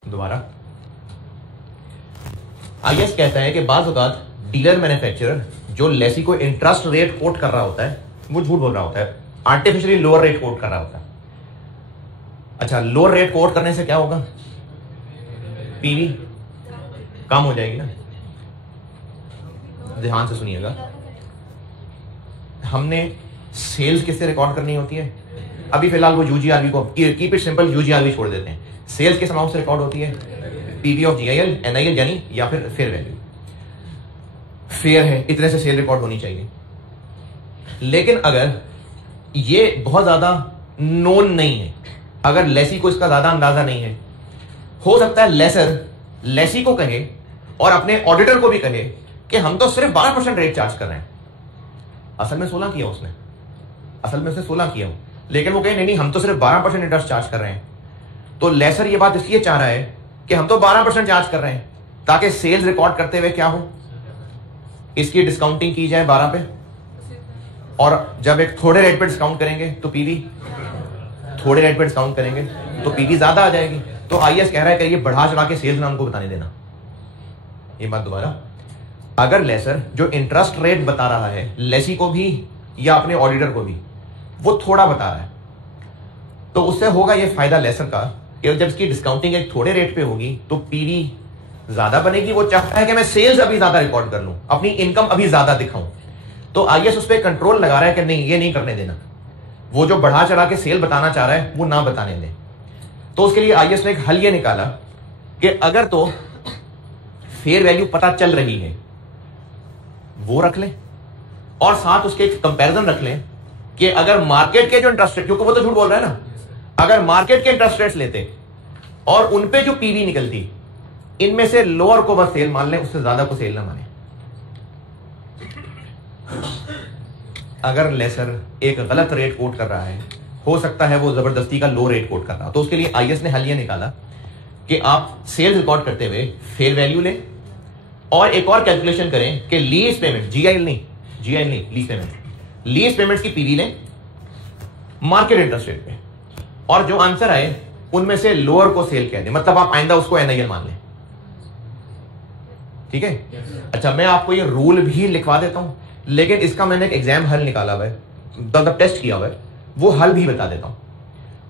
दोबारा, आईएएस कहता है कि बाज़ औक़ात डीलर, मैन्युफैक्चरर जो लेसी को इंटरेस्ट रेट कोट कर रहा होता है वो झूठ बोल रहा होता है, आर्टिफिशियली लोअर रेट कोट कर रहा होता है। अच्छा, लोअर रेट कोट करने से क्या होगा? पीवी कम हो जाएगी ना। ध्यान से सुनिएगा, हमने सेल्स किससे रिकॉर्ड करनी होती है? अभी फिलहाल वो यूजीआरवी को कीप इट सिंपल, यूजीआरवी छोड़ देते हैं। सेल्स किस अमाउंट से रिकॉर्ड होती है? पीवी ऑफ जीआईएल, एनआईएल यानी, या फिर फेयर वैल्यू। फेयर है, इतने से सेल रिकॉर्ड होनी चाहिए। लेकिन अगर ये बहुत ज्यादा नोन नहीं है, अगर लेसी को इसका ज्यादा अंदाजा नहीं है, हो सकता है लेसर लेसी को कहे और अपने ऑडिटर को भी कहे कि हम तो सिर्फ 12% रेट चार्ज कर रहे हैं। असल में 16 किया उसने, असल में उसने 16 किया, लेकिन वो कहे नहीं नहीं हम तो सिर्फ 12% इंटरेस्ट चार्ज कर रहे हैं। तो लेसर ये बात इसलिए चाह रहा है कि हम तो 12% चार्ज कर रहे हैं ताकि सेल्स रिकॉर्ड करते हुए क्या हो, इसकी डिस्काउंटिंग की जाए 12 पे, और जब एक थोड़े रेट पे डिस्काउंट करेंगे तो पीवी, थोड़े रेट पे डिस्काउंट करेंगे तो पीवी ज्यादा आ जाएगी। तो आईएएस कह रहा है कि ये बढ़ा चढ़ा के सेल्स नाम को बताने देना। ये बात दोबारा, अगर लेसर जो इंटरेस्ट रेट बता रहा है लेसी को भी या अपने ऑडिटर को भी, वो थोड़ा बता रहा है, तो उससे होगा ये फायदा लेसर का कि जब इसकी डिस्काउंटिंग एक थोड़े रेट पे होगी तो पीवी ज्यादा बनेगी। वो चाहता है कि मैं सेल्स अभी ज्यादा रिकॉर्ड कर लूं, अपनी इनकम अभी ज्यादा दिखाऊं। तो आईएएस उस पर कंट्रोल लगा रहा है कि नहीं, ये नहीं करने देना, वो जो बढ़ा चढ़ा के सेल बताना चाह रहा है वो ना बताने दें। तो उसके लिए आईएएस ने एक हल ये निकाला कि अगर तो फेयर वैल्यू पता चल रही है वो रख लें, और साथ उसके एक कंपैरिजन रख लें कि अगर मार्केट के जो इंटरेस्ट रेट, क्योंकि वो तो झूठ बोल रहा है ना, अगर मार्केट के इंटरेस्ट रेट्स लेते और उनपे जो पीवी निकलती, इनमें से लोअर को बस सेल मान लें, उससे ज्यादा को सेल ना माने। अगर लेसर एक गलत रेट कोट कर रहा है, हो सकता है वो जबरदस्ती का लो रेट कोट कर रहा हो, तो उसके लिए आईएएस ने हल ये निकाला कि आप सेल्स रिकॉर्ड करते हुए फेयर वैल्यू लें और एक और कैलकुलेशन करें कि लीज पेमेंट, जीआईएल नहीं लीज पेमेंट, लीज पेमेंट्स की पीवी लें मार्केट इंटरेस्ट रेट पे, और जो आंसर आए उनमें से लोअर को सेल कह दें, मतलब आप आइंदा उसको एनआईएल मान लें। ठीक है? अच्छा, मैं आपको ये रूल भी लिखवा देता हूं, लेकिन इसका मैंने एक एग्जाम हल निकाला हुआ है, टेस्ट किया हुआ है, वो हल भी बता देता हूं।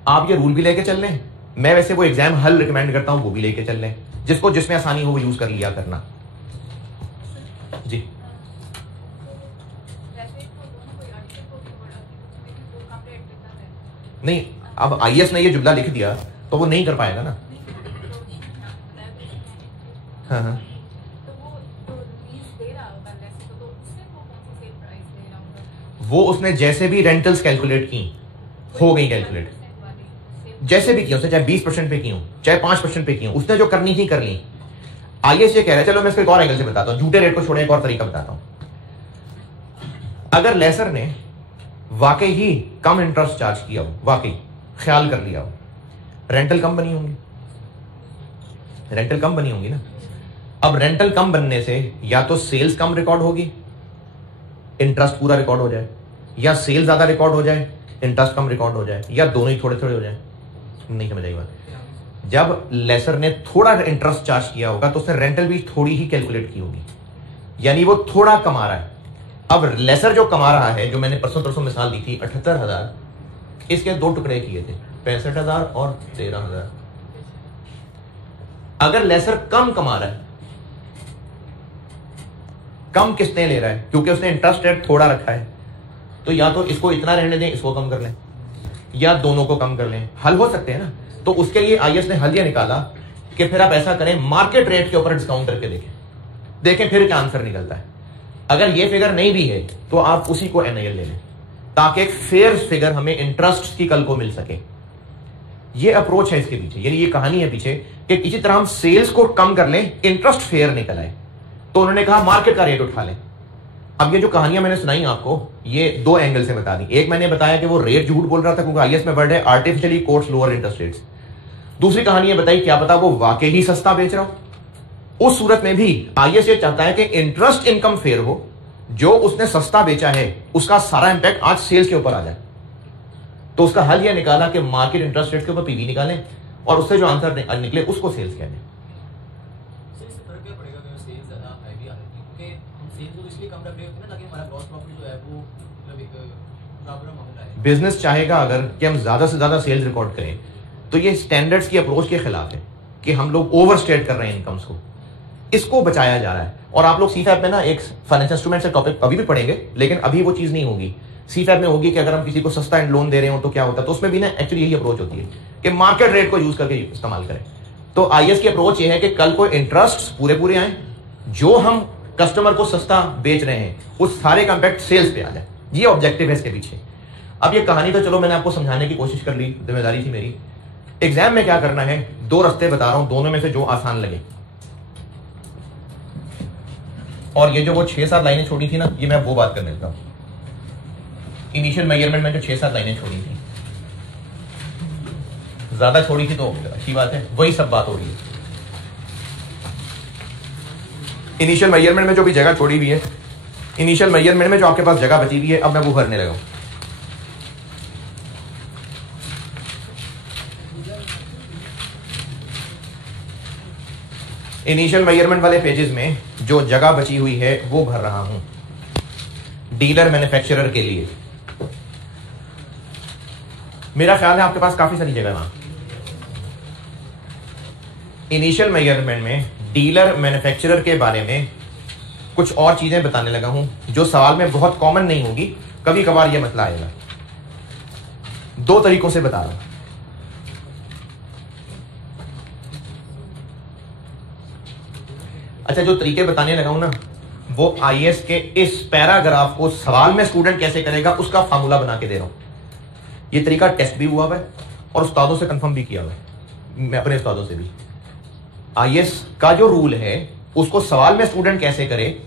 आप ये रूल भी लेके चल लें, मैं वैसे वो एग्जाम हल रिकमेंड करता हूं, वो भी लेके चल लें, जिसको जिसमें आसानी हो वो यूज कर लिया करना। जी, नहीं, अब आईएएस ने ये जुमला लिख दिया तो वो नहीं कर पाएगा ना। हाँ, वो उसने जैसे भी रेंटल्स कैलकुलेट की, हो गई कैलकुलेट, जैसे भी की, उसने चाहे 20% पे की हो, चाहे 5% पे की हो, उसने जो करनी थी कर ली। आईएएस ये कह रहा है, चलो मैं इसको एक और एंगल से बताता हूं, झूठे रेट को छोड़े एक और तरीका बताता हूं। अगर लेसर ने वाकई ही कम इंटरेस्ट चार्ज किया हो, वाकई ख्याल कर लिया हो, रेंटल कम बनी होंगी, रेंटल कम बनी होंगी ना। अब रेंटल कम बनने से या तो सेल्स कम रिकॉर्ड होगी, इंटरेस्ट पूरा रिकॉर्ड हो जाए, या सेल ज्यादा रिकॉर्ड हो जाए, इंटरेस्ट कम रिकॉर्ड हो जाए, या दोनों ही थोड़े थोड़े हो जाए? नहीं समझ आई बात। जब लेसर ने थोड़ा इंटरेस्ट चार्ज किया होगा तो उसने रेंटल भी थोड़ी ही कैलकुलेट की होगी, यानी वो थोड़ा कमा रहा है। अब लेसर जो कमा रहा है, जो मैंने परसों मिसाल दी थी 78,000, इसके दो टुकड़े किए थे, 65,000 और 13,000। अगर लेसर कम कमा रहा है, कम किसने ले रहा है? क्योंकि उसने इंटरेस्ट रेट थोड़ा रखा है, तो या तो इसको इतना रहने दें, इसको कम कर लें, या दोनों को कम कर लें। हल हो सकते हैं ना। तो उसके लिए आईएएस ने हल यह निकाला कि फिर आप ऐसा करें, मार्केट रेट के ऊपर डिस्काउंट करके देखें फिर क्या आंसर निकलता है। अगर ये फिगर नहीं भी है तो आप उसी को एनआईएल ले लें, ताकि एक फेयर फिगर हमें इंटरेस्ट की कल को मिल सके। ये अप्रोच है इसके पीछे, यानी ये कहानी है पीछे कि किसी तरह हम सेल्स को कम कर लें, इंटरेस्ट फेयर निकल आए। तो उन्होंने कहा मार्केट का रेट उठा लें। अब ये जो कहानियां मैंने सुनाई आपको, ये दो एंगल से बता दी। एक मैंने बताया कि वो रेट झूठ बोल रहा था, क्योंकि आईएएस में वर्ड है artificially quotes lower interest rates. दूसरी कहानी ये बताई, क्या पता वो वाकई ही सस्ता बेच रहा हो। उस सूरत में भी आईएएस ये चाहता है कि इंटरेस्ट इनकम फेयर हो, जो उसने सस्ता बेचा है उसका सारा इंपैक्ट आज सेल्स के ऊपर आ जाए। तो उसका हल यह निकाला कि मार्केट इंटरेस्ट रेट के ऊपर पीवी निकालें और उससे जो आंसर निकले उसको सेल्स कहने। बिजनेस चाहेगा अगर कि हम ज्यादा से ज्यादा सेल्स रिकॉर्ड करें, तो ये स्टैंडर्ड्स की अप्रोच के खिलाफ है कि हम लोग ओवरस्टेट कर रहे हैं इनकम्स को। इसको बचाया जा रहा है। और आप लोग सीफैप में ना एक फाइनेंशियल इंस्ट्रूमेंट से टॉपिक अभी भी पढ़ेंगे, लेकिन अभी वो चीज नहीं होगी। सीफैप में होगी कि अगर हम किसी को सस्ता एंड लोन दे रहे हो तो क्या होता है। तो उसमें भी ना एक्चुअली यही अप्रोच होती है कि मार्केट रेट को यूज करके इस्तेमाल करें। तो आईएएस की अप्रोच ये है कि कल को इंटरेस्ट पूरे आए, जो हम कस्टमर को सस्ता बेच रहे हैं उस सारे का इंपैक्ट सेल्स पे आ जाए। ये ऑब्जेक्टिव है इसके पीछे। अब ये कहानी तो चलो मैंने आपको समझाने की कोशिश कर ली, जिम्मेदारी थी मेरी। एग्जाम में क्या करना है, दो रास्ते बता रहा हूं, दोनों में से जो आसान लगे। और ये जो वो 6-7 लाइनें छोड़ी थी ना, ये मैं वो बात करने लगा हूं। इनिशियल मेजरमेंट में जो 6-7 लाइनें छोड़ी थी, ज्यादा छोड़ी थी तो अच्छी बात है, वही सब बात हो रही है। इनिशियल मेजरमेंट में जो भी जगह छोड़ी हुई है, इनिशियल मेजरमेंट में जो आपके पास जगह बची हुई है, अब मैं वो भरने लगा हूं। इनिशियल मेजरमेंट वाले पेजेस में जो जगह बची हुई है वो भर रहा हूं डीलर मैन्युफैक्चरर के लिए। मेरा ख्याल है आपके पास काफी सारी जगह वहां। इनिशियल मेजरमेंट में डीलर मैन्युफैक्चरर के बारे में कुछ और चीजें बताने लगा हूं जो सवाल में बहुत कॉमन नहीं होगी, कभी कभार यह मसला आएगा। दो तरीकों से बता रहा हूं। अच्छा, जो तरीके बताने लगा हूं ना, वो आईएएस के इस पैराग्राफ को सवाल में स्टूडेंट कैसे करेगा उसका फार्मूला बना के दे रहा हूं। ये तरीका टेस्ट भी हुआ है और उस्तादों से कंफर्म भी किया हुआ है, मैं अपने उस्तादों से भी। आईएएस का जो रूल है उसको सवाल में स्टूडेंट कैसे करे,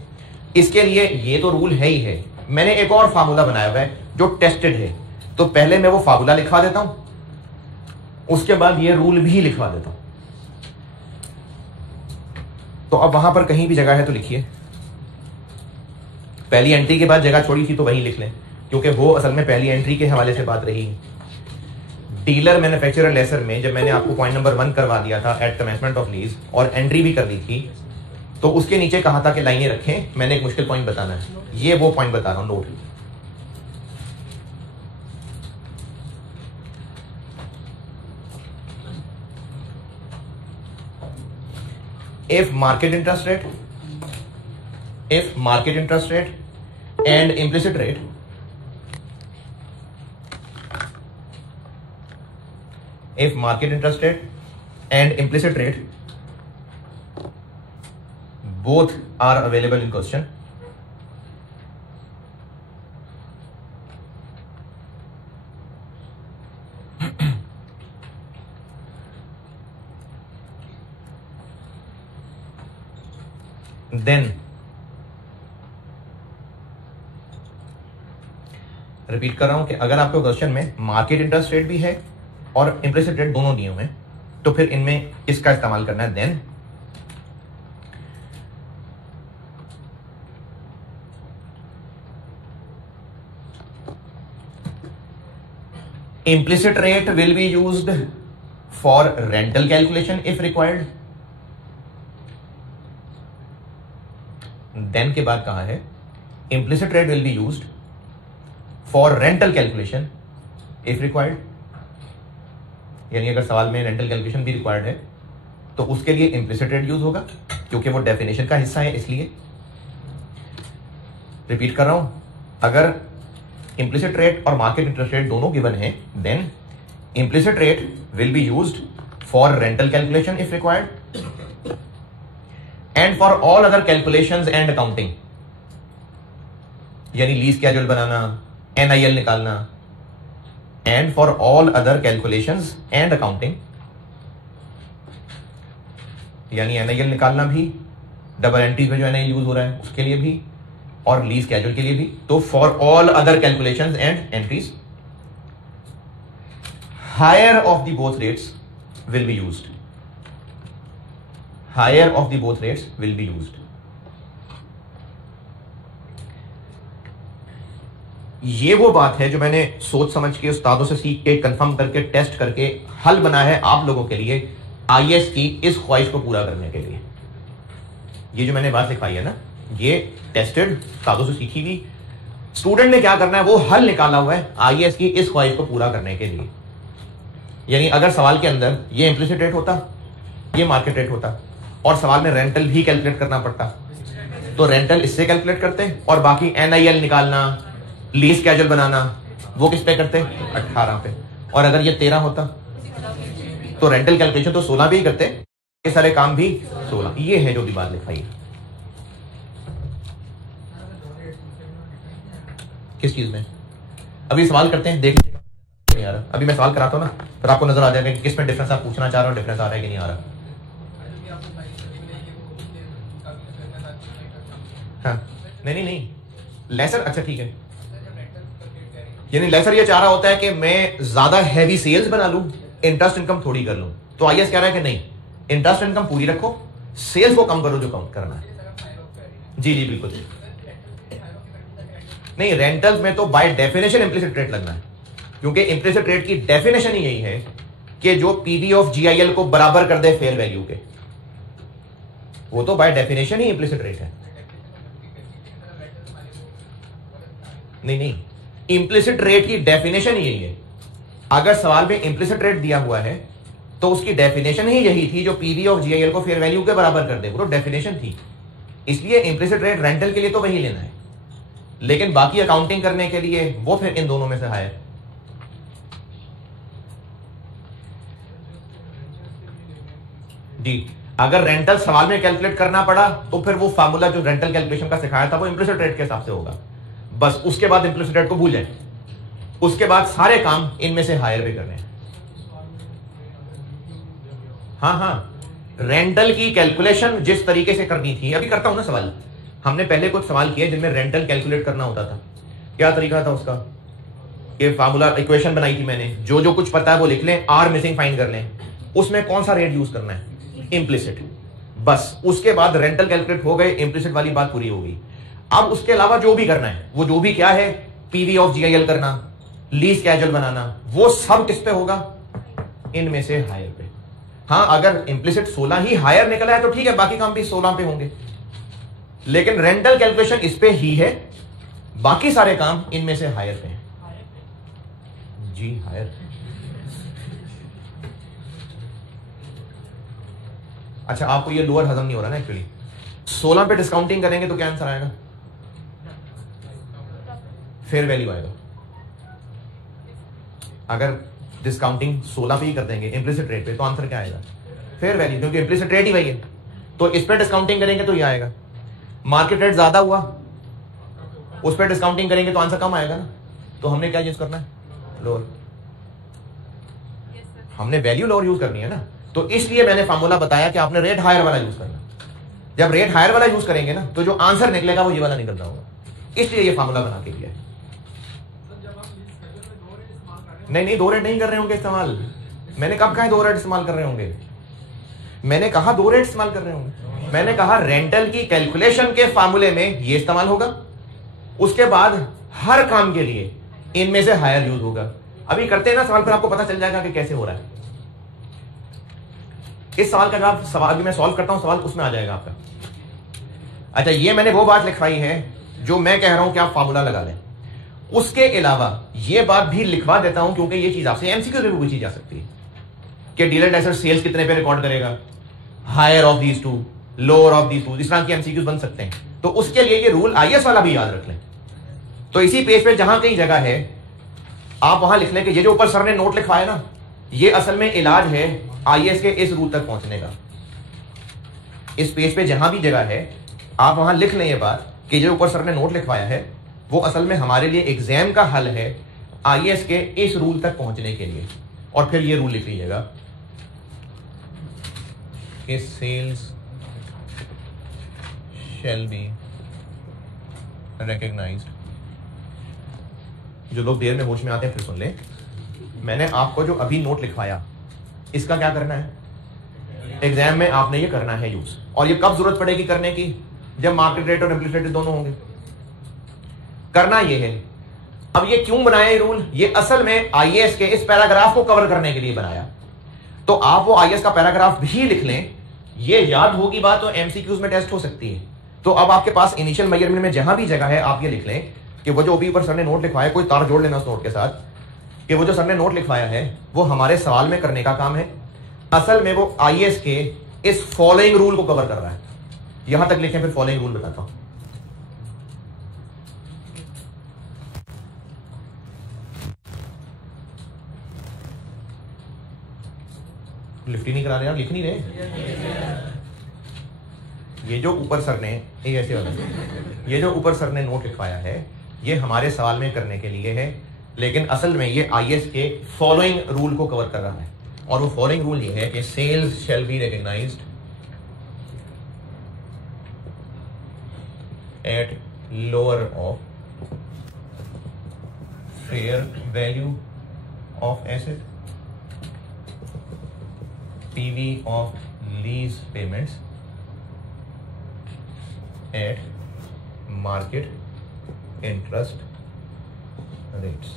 इसके लिए ये तो रूल है ही है। मैंने एक और फार्मूला बनाया हुआ है जो टेस्टेड है। तो पहले मैं वो फार्मूला लिखवा देता हूं, उसके बाद ये रूल भी लिखवा देता हूं। तो अब वहां पर कहीं भी जगह है तो लिखिए। पहली एंट्री के बाद जगह छोड़ी थी तो वहीं लिख लें, क्योंकि वो असल में पहली एंट्री के हवाले से बात रही। डीलर मैन्युफैक्चरर लेसर में जब मैंने आपको पॉइंट नंबर 1 करवा दिया था एट कमेंसमेंट ऑफ लीज और एंट्री भी कर दी थी, तो उसके नीचे कहा था कि लाइनें रखें, मैंने एक मुश्किल पॉइंट बताना है। ये वो पॉइंट बता रहा हूं, note. if market interest rate and implicit rate both are available in question, then repeat कर रहा हूं कि अगर आपके क्वेश्चन में मार्केट इंटरेस्ट रेट भी है और इम्प्लिसिट रेट दोनों दिए हुए हैं, तो फिर इनमें इसका इस्तेमाल करना है। Then implicit rate will be used for rental calculation if required. Then के बाद कहा है implicit rate will be used for rental calculation if required. यानी अगर सवाल में रेंटल कैलकुलेशन भी रिक्वायर्ड है तो उसके लिए इम्प्लिसिट रेट यूज होगा क्योंकि वो डेफिनेशन का हिस्सा है. इसलिए रिपीट कर रहा हूं, अगर इम्प्लिसिट रेट और मार्केट इंटरेस्ट रेट दोनों गिवन है then implicit rate will be used for rental calculation if required and for all other calculations and accounting. यानी लीज स्केड्यूल बनाना, एनआईएल निकालना, and for all other calculations and accounting. यानी एनआईएल निकालना भी, double entry में जो एनआईएल use हो रहा है उसके लिए भी, और लीज स्केड्यूल के लिए भी. तो for all other calculations and entries higher of the both rates will be used. Higher of the both rates will be used. ये वो बात है जो मैंने सोच समझ के उस्तादों से सीख के कंफर्म करके टेस्ट करके हल बनाया है आप लोगों के लिए आईएएस की इस ख्वाहिश को पूरा करने के लिए. ये जो मैंने बात सिखाई है ना, ये टेस्टेड उस्तादों से सीखी हुई. स्टूडेंट ने क्या करना है, वो हल निकाला हुआ है आईएएस की इस ख्वाहिश को पूरा करने के लिए. यानी अगर सवाल के अंदर ये इम्प्लिसिट रेट होता, ये मार्केट रेट होता और सवाल में रेंटल भी कैलकुलेट करना पड़ता तो रेंटल इससे कैलकुलेट करते और बाकी एनआईएल निकालना, लीज स्केड्यूल बनाना वो किस पे करते, 18 पे. और अगर ये 13 होता तो रेंटल कैलकुलेशन तो 16 पे ही करते, ये सारे काम भी 16. ये है जो भी बात लिखाई है. किस चीज में अभी सवाल करते हैं, देख लीजिएगा यार. अभी मैं सवाल कराता हूं ना फिर आपको नजर आ जाएगा कि किस में डिफरेंस आप पूछना चाह रहे हो, डिफरेंस आ रहा है कि नहीं आ रहा. हाँ नहीं लेसर, अच्छा ठीक है. यानी लेसर ये चाह रहा होता है कि मैं ज्यादा हैवी सेल्स बना लूं, इंटरेस्ट इनकम थोड़ी कर लूं. तो आईएएस कह रहा है कि नहीं, इंटरेस्ट इनकम पूरी रखो, सेल्स को कम करो जो कम करना है. जी बिल्कुल. नहीं, रेंटल्स में तो बाय डेफिनेशन इम्प्लिसिट रेट लगना है क्योंकि इम्प्लिसिट रेट की डेफिनेशन ही यही है कि जो पीवी ऑफ जीआईएल को बराबर कर दे फेयर वैल्यू के, वो तो by definition he implicit rate है. नहीं, इम्प्लिसिट रेट की डेफिनेशन यही है. अगर सवाल में इम्प्लिसिट रेट दिया हुआ है तो उसकी डेफिनेशन ही यही थी जो पीवी ऑफ जीआईएल को फेयर वैल्यू के बराबर कर दे, वो तो डेफिनेशन थी. इसलिए इम्प्लिसिट रेट रेंटल के लिए तो वही लेना है, लेकिन बाकी अकाउंटिंग करने के लिए वो फिर इन दोनों में से हायर. जी, अगर रेंटल सवाल में कैलकुलेट करना पड़ा तो फिर वो फार्मूला जो रेंटल कैलकुलेशन का सिखाया था वो इम्प्लिसिट रेट के हिसाब से होगा. बस उसके बाद इम्प्लिसिट रेट को भूल जाए, उसके बाद सारे काम इनमें से हायर पे करने हैं. हाँ, रेंटल की कैलकुलेशन जिस तरीके से करनी थी, अभी करता हूं ना सवाल. हमने पहले कुछ सवाल किए जिनमें रेंटल कैलकुलेट करना होता था. क्या तरीका था उसका, ये फार्मूला इक्वेशन बनाई थी मैंने, जो जो कुछ पता है वो लिख लें, आर मिसिंग फाइंड कर लें, उसमें कौन सा रेट यूज करना है, इम्प्लिसिट. बस उसके बाद रेंटल कैलकुलेट हो गए, इम्प्लिसिट वाली बात पूरी हो गई. अब उसके अलावा जो भी करना है, वो जो भी क्या है, पीवी ऑफ जीआईएल करना, लीज स्केड्यूल बनाना, वो सब किस पे होगा, इनमें से हायर पे. हाँ, अगर इम्प्लिसिट 16 ही हायर निकला है तो ठीक है, बाकी काम भी 16 पे होंगे, लेकिन रेंटल कैलकुलेशन इस पे ही है, बाकी सारे काम इनमें से हायर पे हैं. जी हायर. अच्छा, आपको ये लोअर हजम नहीं हो रहा ना एक्चुअली. 16 पे डिस्काउंटिंग करेंगे तो क्या आंसर आएगा, फेयर वैल्यू आएगा. अगर डिस्काउंटिंग 16 पे ही कर देंगे इम्प्लिसिट रेट पे तो आंसर क्या आएगा, फेयर वैल्यू, क्योंकि इम्प्लिसिट रेट ही वही है. तो इस पे डिस्काउंटिंग करेंगे तो ये आएगा. मार्केट रेट ज्यादा हुआ, उस पर डिस्काउंटिंग करेंगे तो आंसर कम आएगा ना. तो हमने क्या यूज करना है, लोअर. हमने वैल्यू लोअर यूज करनी है ना. तो इसलिए मैंने फार्मूला बताया कि आपने रेट हायर वाला यूज करना. जब रेट हायर वाला यूज करेंगे ना तो जो आंसर निकलेगा वो ये वाला निकलना होगा. इसलिए ये फार्मूला बना के दिया है. नहीं, 2 रेट नहीं कर रहे होंगे इस्तेमाल. मैंने कब कहा 2 रेट इस्तेमाल कर रहे होंगे, मैंने कहा 2 रेट इस्तेमाल कर रहे होंगे. मैंने कहा रेंटल की कैलकुलेशन के फार्मूले में ये इस्तेमाल होगा, उसके बाद हर काम के लिए इनमें से हायर यूज होगा. अभी करते हैं ना सवाल, फिर आपको पता चल जाएगा कि कैसे हो रहा है। इस सवाल का जवाब सवाल मैं सॉल्व करता हूं, सवाल उसमें आ जाएगा आपका। अच्छा, ये मैंने वो बात लिखवाई है जो मैं कह रहा हूं कि आप फार्मूला लगा लें। उसके अलावा ये बात भी लिखवा देता हूं क्योंकि ये चीज आपसे एमसीक्यू में भी पूछी जा सकती है कि डीलर डेसर सेल्स कितने पे रिकॉर्ड करेगा, higher of these two, lower of these two, इस तरह की एमसीक्यूज बन सकते हैं। तो उसके लिए ये रूल आईएएस वाला भी याद रख लें। तो इसी पेज पे जहां कहीं जगह है आप वहां लिख लें कि ये जो ऊपर सर ने नोट लिखवाया ना, ये असल में इलाज है आईएएस के इस रूल तक पहुंचने का। इस पेज पे जहां भी जगह है आप वहां लिख लें ये बात कि जो ऊपर सर ने नोट लिखवाया है वो असल में हमारे लिए एग्जाम का हल है आईएएस के इस रूल तक पहुंचने के लिए। और फिर ये रूल लिख लीजिएगा कि सेल्स शैल बी रिकॉग्नाइज्ड। जो लोग देर में होश में आते हैं फिर सुन लें, मैंने आपको जो अभी नोट लिखवाया इसका क्या करना है, एग्जाम में आपने ये करना है यूज। और ये कब जरूरत पड़ेगी करने की, जब मार्केट रेट और इम्प्लिसिट रेट दोनों होंगे। करना ये है। अब ये क्यों बनाया ये रूल, ये असल में आईएएस के इस पैराग्राफ को कवर करने के लिए बनाया। तो आप वो आईएएस का पैराग्राफ भी लिख लें, ये याद होगी बात तो एमसीक्यूज में टेस्ट हो सकती है। तो अब आपके पास इनिशियल मेजरमेंट में जहां भी जगह है आप ये लिख लें कि वो जो अभी ऊपर सर ने नोट लिखवाया, कोई तार जोड़ लेना उस नोट के साथ, कि वो जो सर ने नोट लिखवाया है वो हमारे सवाल में करने का काम है। असल में वो आईएएस के इस फॉलोइंग रूल को कवर कर रहा है। यहां तक लिखें, फिर फॉलोइंग रूल बताता हूं। लिफ्ट ही नहीं करा रहे आप, लिख नहीं रहे। ये जो ऊपर सर ने ऐसे वाला, ये जो ऊपर सर ने नोट लिखवाया है ये हमारे सवाल में करने के लिए है, लेकिन असल में ये आईएएस के फॉलोइंग रूल को कवर कर रहा है। और वो फॉलोइंग रूल ये है कि sales shall be recognised at lower of fair value of asset, PV of lease payments at market interest rates.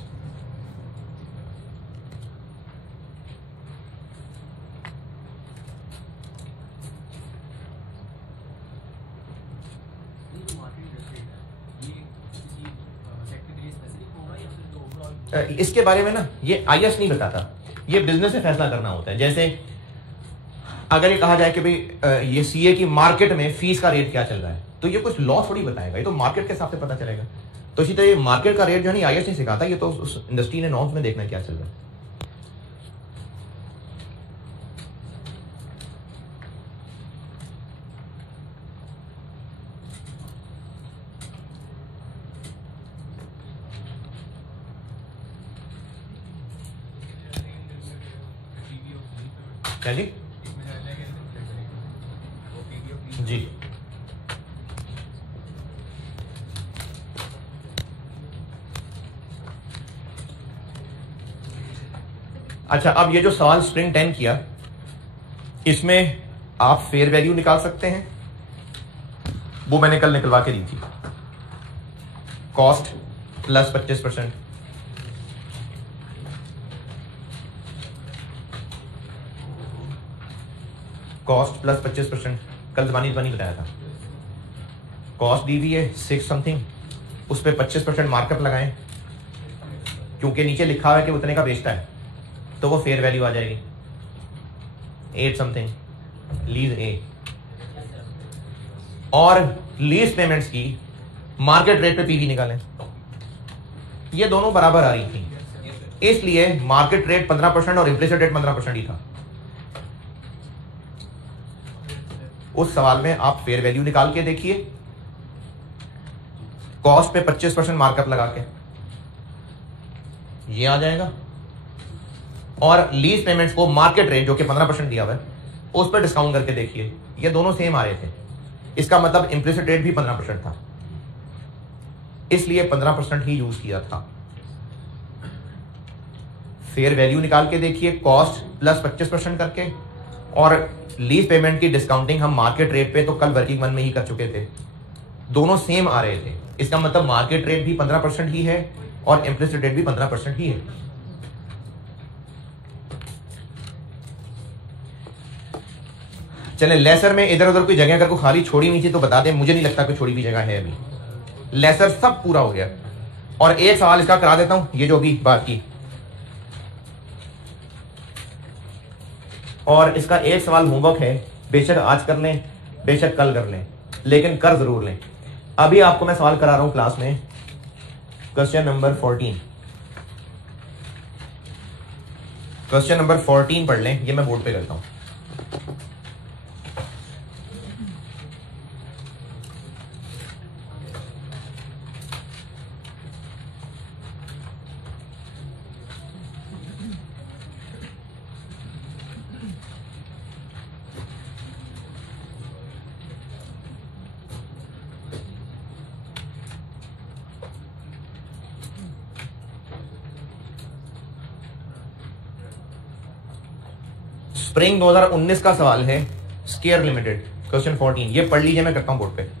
इसके बारे में ना ये आईएएस नहीं बताता, ये बिजनेस से फैसला करना होता है। जैसे अगर ये कहा जाए कि भाई ये सीए की मार्केट में फीस का रेट क्या चल रहा है, तो ये कुछ लॉ थोड़ी बताएगा, ये तो मार्केट के हिसाब से पता चलेगा। तो इसी तरह ये मार्केट का रेट जो है आईएएस नहीं सिखाता, ये तो उस इंडस्ट्री ने नॉर्म्स में देखना क्या चल रहा है। क्या जी? जी अच्छा, अब ये जो सवाल स्प्रिंग 10 किया इसमें आप फेयर वैल्यू निकाल सकते हैं, वो मैंने कल निकलवा के दी थी। कॉस्ट प्लस 25%, कॉस्ट प्लस 25%, कल जबानी बताया था। कॉस्ट दी हुई है 6 समथिंग, उस पर 25% मार्कअप लगाएं, क्योंकि नीचे लिखा हुआ है कि उतने का बेचता है, तो वो फेयर वैल्यू आ जाएगी 8 समथिंग, लीज ए। और लीज पेमेंट्स की मार्केट रेट पे पीवी निकालें, ये दोनों बराबर आ रही थी, इसलिए मार्केट रेट 15% और इम्प्लिसिट रेट 15% ही था। उस सवाल में आप फेयर वैल्यू निकाल के देखिए, कॉस्ट पे 25% मार्कअप लगा के ये आ जाएगा, और लीज पेमेंट्स को मार्केट रेट जो कि 15% दिया हुआ है उस पर डिस्काउंट करके देखिए, ये दोनों सेम आ रहे थे। इसका मतलब इम्प्लिसिट रेट भी 15% था, इसलिए 15% ही यूज किया था। फेयर वैल्यू निकाल के देखिए, कॉस्ट प्लस 25% करके, और लीज पेमेंट की डिस्काउंटिंग हम मार्केट रेट पे तो कल वर्किंग वन में ही कर चुके थे, दोनों सेम आ रहे थे। इसका मतलब मार्केट रेट भी 15% ही है और इम्प्लिसिट रेट भी 15% ही है। चले लेसर में इधर उधर कोई जगह अगर कोई खाली छोड़ी हुई थी तो बता दें, मुझे नहीं लगता कोई छोड़ी हुई जगह है अभी। लेसर सब पूरा हो गया। और एक सवाल इसका करा देता हूं, ये जो अभी बात की, और इसका एक सवाल होमवर्क है, बेशक आज कर लें बेशक कल कर लें, लेकिन कर जरूर लें। अभी आपको मैं सवाल करा रहा हूं क्लास में, क्वेश्चन नंबर 14। क्वेश्चन नंबर 14 पढ़ लें, ये मैं बोर्ड पे करता हूं। स्प्रिंग 2019 का सवाल है, स्केयर लिमिटेड, क्वेश्चन 14। ये पढ़ लीजिए, मैं करता हूं बोर्ड पे।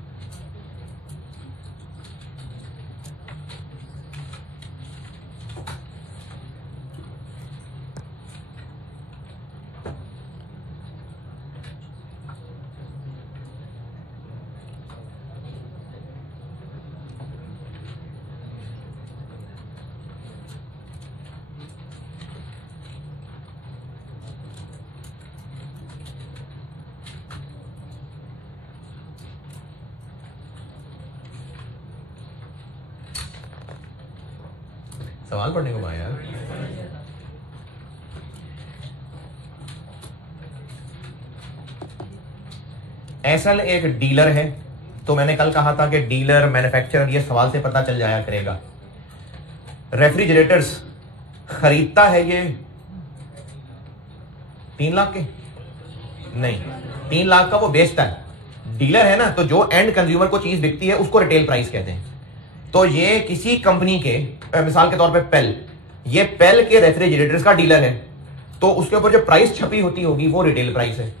सवाल पढ़ने को यार। एसएल एक डीलर है, तो मैंने कल कहा था कि डीलर मैन्युफैक्चरर ये सवाल से पता चल जाया करेगा। रेफ्रिजरेटर्स खरीदता है ये 3 लाख के, नहीं 3 लाख का वो बेचता है। डीलर है ना, तो जो एंड कंज्यूमर को चीज बिकती है उसको रिटेल प्राइस कहते हैं। तो ये किसी कंपनी के, मिसाल के तौर पे पेल, ये पेल के रेफ्रिजरेटर्स का डीलर है, तो उसके ऊपर जो प्राइस छपी होती होगी वो रिटेल प्राइस है।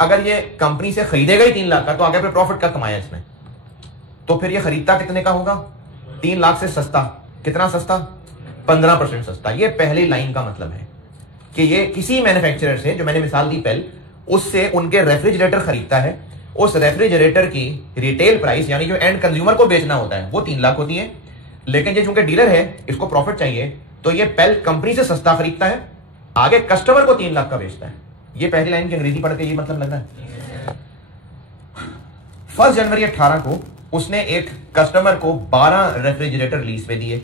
अगर ये कंपनी से खरीदेगा ही 3 लाख का, तो आगे पे प्रॉफिट का कमाया इसने, तो फिर ये खरीदता कितने का होगा? 3 लाख से सस्ता। कितना सस्ता? 15% सस्ता। ये पहली लाइन का मतलब है कि ये किसी मैन्युफैक्चरर से, जो मैंने मिसाल दी पेल, उससे उनके रेफ्रिजरेटर खरीदता है। उस रेफ्रिजरेटर की रिटेल प्राइस, यानी जो एंड कंज्यूमर को बेचना होता है, वो 3 लाख होती है। लेकिन ये चूंकि डीलर है, इसको प्रॉफिट चाहिए, तो ये पेल कंपनी से सस्ता खरीदता है, आगे कस्टमर को 3 लाख का बेचता है। ये पहली लाइन की अंग्रेजी पढ़ के ये मतलब लग रहा है। 1 जनवरी 18 को उसने एक कस्टमर को 12 रेफ्रिजरेटर लीज पे दिए।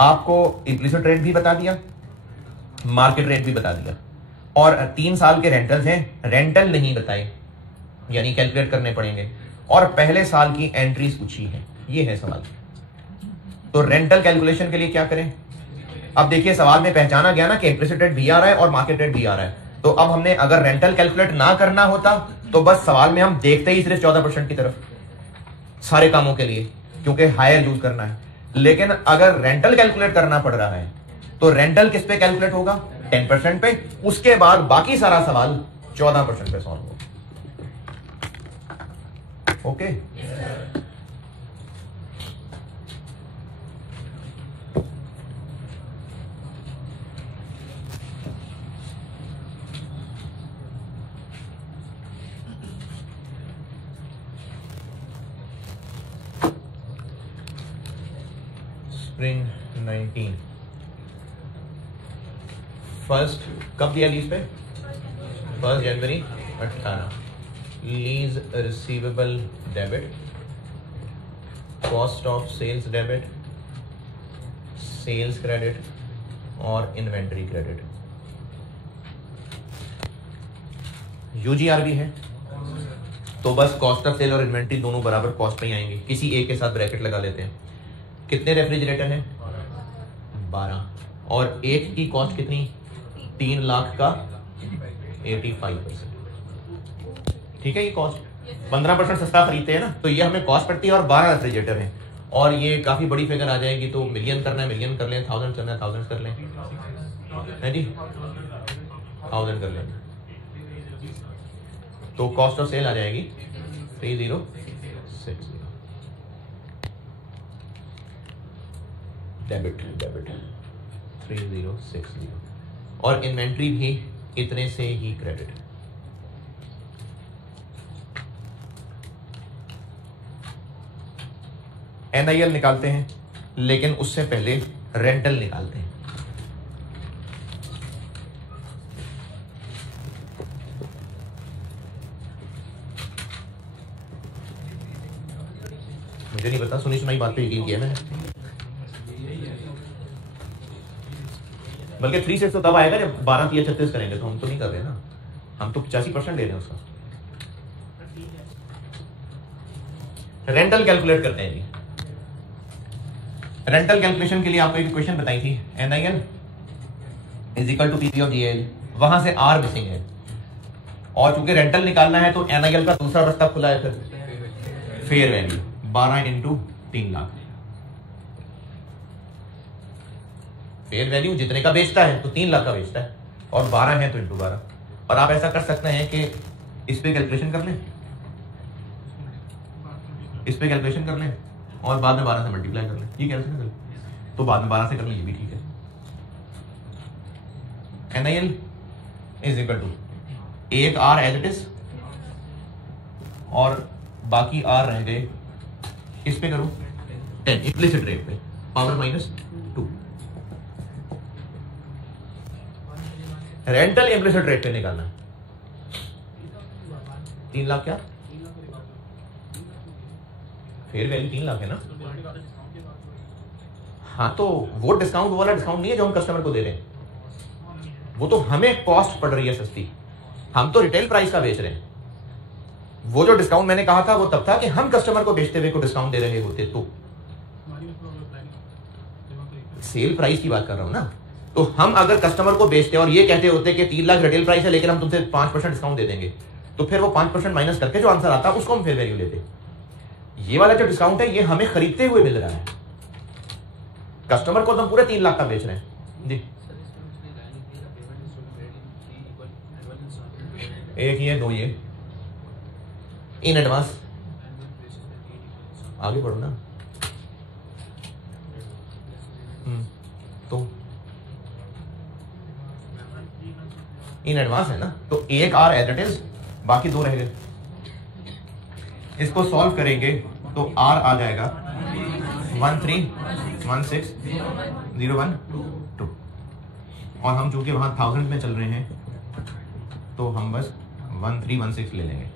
आपको इम्प्लिसिट रेट भी बता दिया, मार्केट रेट भी बता दिया, और 3 साल के रेंटल्स हैं, रेंटल नहीं बताए, यानी कैलकुलेट करने पड़ेंगे, और पहले साल की एंट्रीज पूछी है। ये है सवाल। तो रेंटल कैलकुलेशन के लिए क्या करें? अब देखिए सवाल में पहचाना गया ना कि इम्प्लिसिट रेट भी आ रहा है और मार्केट रेट भी आ रहा है। तो अब हमने अगर रेंटल कैलकुलेट ना करना होता तो बस सवाल में हम देखते ही सिर्फ 14% की तरफ सारे कामों के लिए, क्योंकि हायर यूज करना है। लेकिन अगर रेंटल कैलकुलेट करना पड़ रहा है तो रेंटल किस पे कैलकुलेट होगा? 10% पे। उसके बाद बाकी सारा सवाल 14% पे सॉल्व होगा। ओके स्प्रिंग 19 फर्स्ट कब दिया लीज पे? 1 जनवरी 18। Lease receivable debit, cost of sales debit, sales credit और इन्वेंट्री क्रेडिट। यूजीआरबी है तो बस कॉस्ट ऑफ सेल और इन्वेंट्री दोनों बराबर कॉस्ट में आएंगे, किसी एक के साथ ब्रैकेट लगा लेते हैं। कितने रेफ्रिजरेटर हैं? 12, और एक की कॉस्ट कितनी? 3 लाख का 85%। ठीक है, ये कॉस्ट 15% सस्ता खरीदते हैं ना, तो ये हमें कॉस्ट पड़ती है, और 12 रेफ्रिजरेटर हैं, और ये काफी बड़ी फिगर आ जाएगी। तो मिलियन करना है मिलियन कर लें, 1000 करना है 1000 कर लें, है जी 1000 कर लें। तो कॉस्ट ऑफ सेल आ जाएगी 3060, डेबिट 3060, और इन्वेंट्री भी इतने से ही क्रेडिट। NIL निकालते हैं, लेकिन उससे पहले रेंटल निकालते हैं। मुझे नहीं पता, सुनी सुनाई बात पे यकीन किया मैंने, बल्कि 3 से तो तब आएगा जब 12 3 36 करेंगे, तो हम तो नहीं कर रहे ना, हम तो 85% ले रहे हैं उसका। रेंटल कैलकुलेट करते हैं जी। रेंटल कैलकुलेशन के लिए आपको एक इक्वेशन बताई थी, NIL is equal to PV of GIL, वहां से R मिसिंग है, और चूंकि रेंटल निकालना है तो NIL का दूसरा रास्ता खुला है, फिर fair value 12 into 3 lakh. Fair value जितने का बेचता है तो 3 लाख का बेचता है, और 12 है तो इंटू 12। और आप ऐसा कर सकते हैं कि इस पे कैलकुलेशन कर लें, इस पे कैलकुलेशन कर लें और बाद में 12 से मल्टीप्लाई कर लें, ये कैलकुलेशन कर लें, तो बाद में 12 से कर लें, ये भी ठीक है। NIL इज इक्वल टू एक R एज इट इज और बाकी R रह गए, इस पे करो 10 इम्प्लिसिट रेट पे, पावर -2। रेंटल इम्प्लिसिट रेट पे निकालना, 3 लाख क्या फेयर वैल्यू 3 लाख है ना। हाँ, तो वो डिस्काउंट वाला डिस्काउंट नहीं है जो हम कस्टमर को दे रहे हैं, वो तो हमें कॉस्ट पड़ रही है सस्ती, हम तो रिटेल प्राइस का बेच रहे हैं। वो जो डिस्काउंट मैंने कहा था वो तब था कि हम कस्टमर को बेचते हुए को डिस्काउंट दे रहे होते, तो सेल प्राइस की बात कर रहा हूं ना। तो हम अगर कस्टमर को बेचते और ये कहते होते कि 3 लाख रिटेल प्राइस है लेकिन हम तुमसे 5% डिस्काउंट दे देंगे, तो फिर वो 5% माइनस करके जो आंसर आता उसको हम फेयर वैल्यू लेते। ये वाला जो डिस्काउंट है ये हमें खरीदते हुए मिल रहा है, कस्टमर को तो हम पूरे 3 लाख का बेच रहे हैं जी। एक ये, 2 ये इन एडवांस, आगे बढ़ो ना। तो इन एडवांस है ना, तो एक R एज इट इज, बाकी 2 रह गए। इसको सॉल्व करेंगे तो R आ जाएगा 13160112, और हम चूंकि वहां 1000 में चल रहे हैं तो हम बस 1316 ले लेंगे।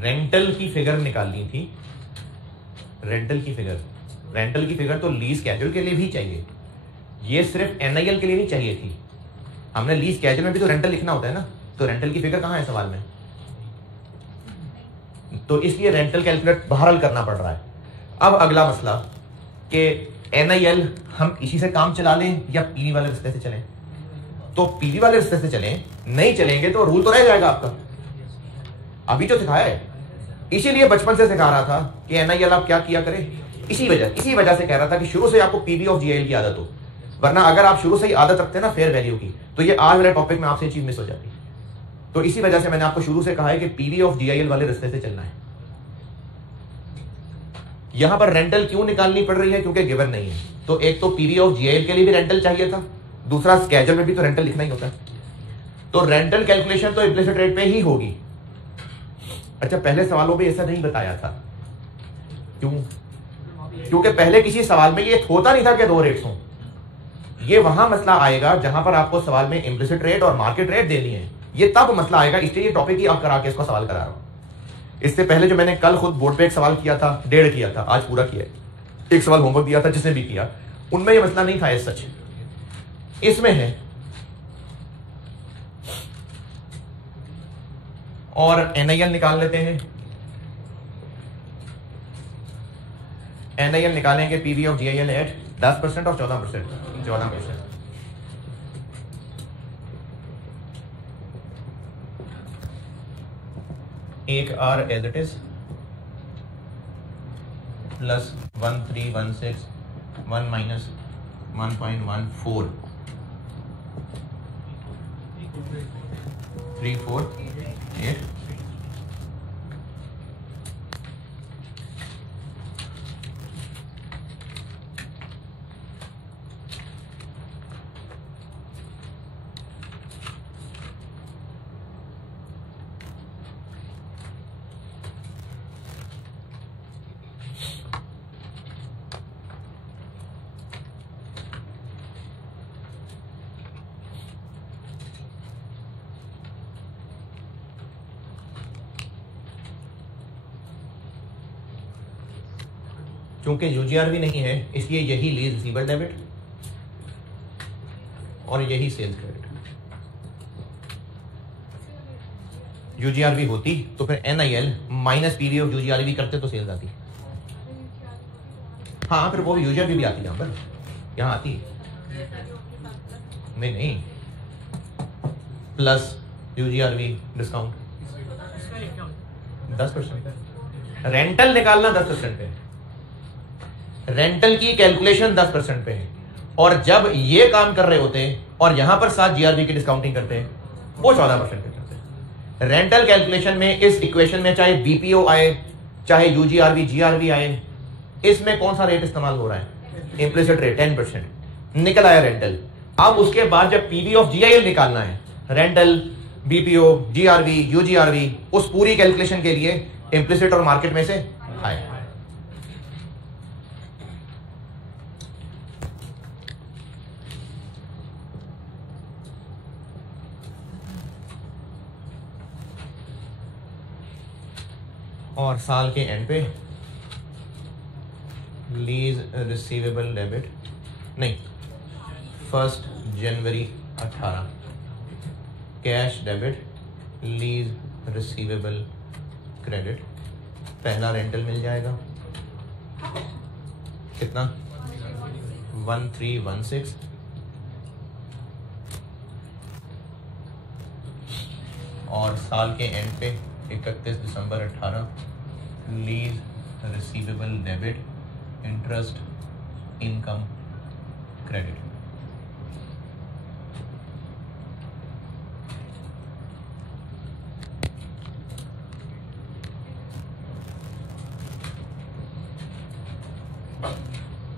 रेंटल की फिगर निकालनी थी, रेंटल की फिगर तो लीज कैजुअल के लिए भी चाहिए, ये सिर्फ NIL के लिए नहीं चाहिए थी। हमने लीज कैजुअल में भी तो रेंटल लिखना होता है ना, तो रेंटल की फिगर कहां है सवाल में, तो इसलिए रेंटल कैलकुलेट बहरहाल करना पड़ रहा है। अब अगला मसला कि NIL हम इसी से काम चला लें या PV वाले रिश्ते से चलें। तो PV वाले रिश्ते से चलें, नहीं चलेंगे तो रूल तो रह जाएगा आपका, अभी जो सिखाया है, इसीलिए बचपन से सिखा रहा था कि NIL आप क्या किया करें, इसी वजह से कह रहा था कि शुरू से आपको PV ऑफ GIL की आदत हो, वरना अगर आप शुरू से ही आदत रखते हैं ना फेयर वैल्यू की, तो ये आज वाले टॉपिक में आपसे चीज मिस हो जाती। तो इसी वजह से मैंने आपको शुरू से कहा है कि PV ऑफ GIL वाले रिश्ते से चलना है। यहां पर रेंटल क्यों निकालनी पड़ रही है, क्योंकि गिवन नहीं है। तो एक तो PV ऑफ GIL के लिए भी रेंटल चाहिए था, दूसरा स्केड्यूल में भी तो रेंटल लिखना ही होता है, तो रेंटल कैलकुलेशन तो इम्प्लिसिट रेट पे ही होगी। अच्छा, पहले सवालों में ऐसा नहीं बताया था, क्यों? क्योंकि पहले किसी सवाल में ये होता नहीं था कि 2 रेट्स हों। ये वहां मसला आएगा जहां पर आपको सवाल में इम्प्लिसिट रेट और मार्केट रेट देनी है, ये तब मसला आएगा। इसलिए ये टॉपिक ही आप करा के इसको सवाल करा रहा हूं। इससे पहले जो मैंने कल खुद बोर्ड पे एक सवाल किया था, 1.5 किया था, आज पूरा किया है। एक सवाल होमवर्क दिया था जिसने भी किया, उनमें ये मसला नहीं था, इस सच इसमें है। और NIL निकाल लेते हैं, NIL निकालेंगे PV ऑफ GIL एट 10% और 14%। एक R as it is plus 1316 1 minus 1.14 348 1 क्योंकि यूजीआरवी नहीं है इसलिए यही लीज रिसीवेबल डेबिट और यही सेल्स क्रेडिट। यूजीआरवी होती तो फिर एनआईएल माइनस पीवी ऑफ यूजीआरवी करते तो सेल्स आती। हाँ फिर वो भी यूजीआरवी भी आती है यहाँ पर, यहाँ आती है। नहीं प्लस यूजीआरवी डिस्काउंट 10%। रेंटल निकालना 10% पे, रेंटल की कैलकुलेशन 10% पे है, और जब ये काम कर रहे होते हैं और यहां पर साथ जीआरबी की डिस्काउंटिंग करते हैं वो 14% पे करते हैं। रेंटल कैलकुलेशन में इस इक्वेशन में चाहे बीपीओ आए चाहे यूजीआरबी जीआरबी आए, इसमें कौन सा रेट इस्तेमाल हो रहा है? Implicit rate 10%। निकल आया रेंटल। अब उसके बाद जब पीवी ऑफ जीआईएल निकालना है, रेंटल बीपीओ जीआरबी यूजीआरबी, उस पूरी कैलकुलेशन के लिए इम्प्लिसिट और मार्केट में से आए। और साल के एंड पे लीज रिसीवेबल डेबिट नहीं, 1 जनवरी 18 cash debit lease receivable credit. पहला रेंटल मिल जाएगा कितना? 1316। और साल के एंड पे 31 दिसंबर 18 lease receivable debit interest income credit.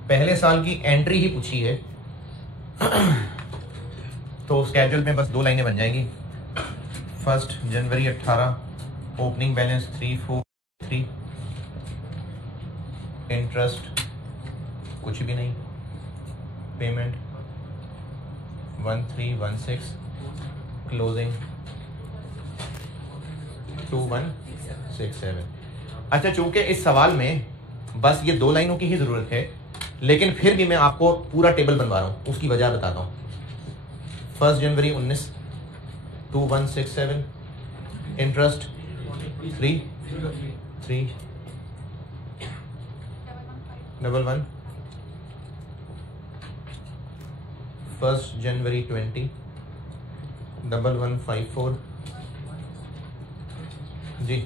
पहले साल की एंट्री ही पूछी है तो स्केड्यूल में बस 2 लाइनें बन जाएंगी। 1 जनवरी 18 ओपनिंग बैलेंस 343, इंटरेस्ट कुछ भी नहीं, पेमेंट 1316, क्लोजिंग 2167। अच्छा, चूंकि इस सवाल में बस ये 2 लाइनों की ही जरूरत है, लेकिन फिर भी मैं आपको पूरा टेबल बनवा रहा हूं, उसकी वजह बताता हूं। 1 जनवरी 19 2167, इंटरेस्ट 311, 1 जनवरी 20 1154 जी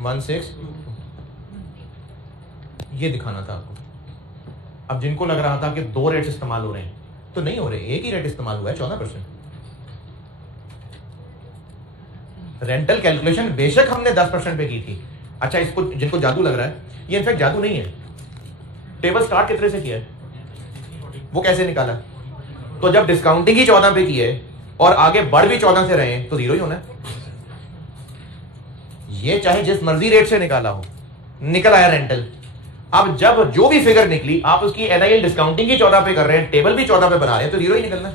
16। ये दिखाना था आपको। अब जिनको लग रहा था कि 2 रेट्स इस्तेमाल हो रहे हैं, तो नहीं हो रहे, एक ही रेट इस्तेमाल हुआ है 14%। रेंटल कैलकुलेशन बेशक हमने 10% पे की थी। अच्छा, इसको जिनको जादू लग रहा है, ये इनफैक्ट जादू नहीं है। टेबल स्टार्ट कितने से किया है, वो कैसे निकाला? तो जब डिस्काउंटिंग ही 14 पे की है और आगे बढ़ भी 14 से रहे हैं तो 0 ही होना है। ये चाहे जिस मर्जी रेट से निकाला हो, निकल आया रेंटल। अब जब जो भी फिगर निकली, आप उसकी एनआईएल डिस्काउंटिंग ही 14 पे कर रहे हैं, टेबल भी 14 पे बना रहे हैं, तो 0 ही निकलना है।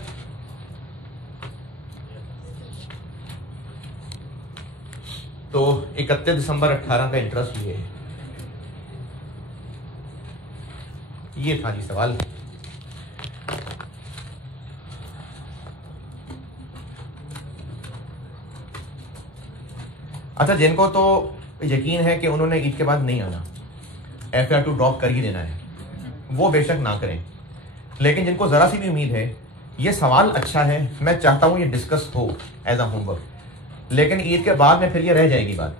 तो 31 दिसंबर 18 का इंटरेस्ट ये था जी सवाल। अच्छा, जिनको तो यकीन है कि उन्होंने ईद के बाद नहीं आना, FR2 ड्रॉप कर ही देना है, वो बेशक ना करें। लेकिन जिनको जरा सी भी उम्मीद है, ये सवाल अच्छा है, मैं चाहता हूं ये डिस्कस हो एज अ होमवर्क, लेकिन ईद के बाद में फिर ये रह जाएगी बात।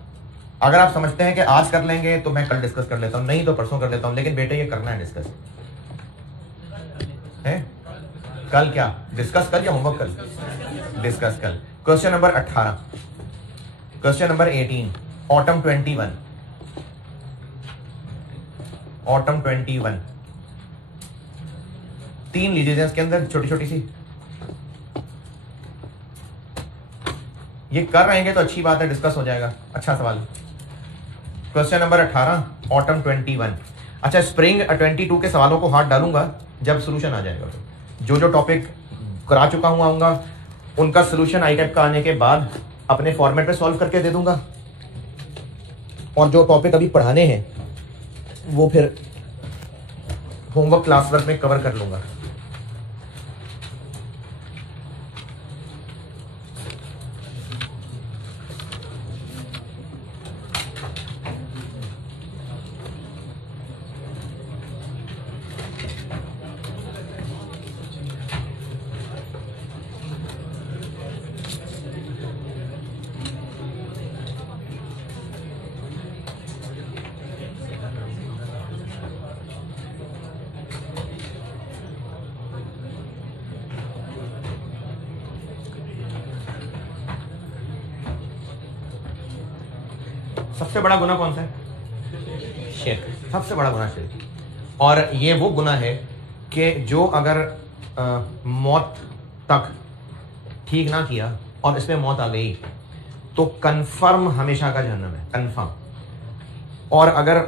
अगर आप समझते हैं कि आज कर लेंगे तो मैं कल डिस्कस कर लेता हूं, नहीं तो परसों कर लेता हूं, लेकिन बेटे ये करना है डिस्कस है। कल क्या डिस्कस, कल या होमवर्क कल? डिस्कस कल। Question number 18, question number 18, autumn 21, autumn 21 3 लीजिए इसके अंदर छोटी छोटी सी। ये कर रहेंगे तो अच्छी बात है, डिस्कस हो जाएगा। अच्छा सवाल, क्वेश्चन नंबर 18, ऑटम 21। अच्छा, स्प्रिंग 22 के सवालों को हाथ डालूंगा जब सोल्यूशन आ जाएगा। जो जो टॉपिक करा चुका हूं आऊंगा, उनका सोल्यूशन आईटैप का आने के बाद अपने फॉर्मेट में सॉल्व करके दे दूंगा, और जो टॉपिक अभी पढ़ाने हैं वो फिर होमवर्क क्लास वर्क में कवर कर लूंगा। सबसे बड़ा गुनाह कौन सा है? शिर्क। सबसे बड़ा गुनाह शिर्क। और ये वो गुनाह है कि जो अगर मौत तक ठीक ना किया और इसमें मौत आ गई तो कंफर्म हमेशा का जहन्नम है, कंफर्म। और अगर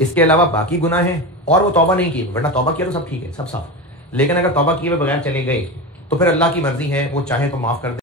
इसके अलावा बाकी गुनाह है और वो तौबा नहीं की, वरना तौबा किया तो सब ठीक है, सब साफ। लेकिन अगर तौबा किए हुए बगैर चले गए तो फिर अल्लाह की मर्जी है, वो चाहे तो माफ कर दे।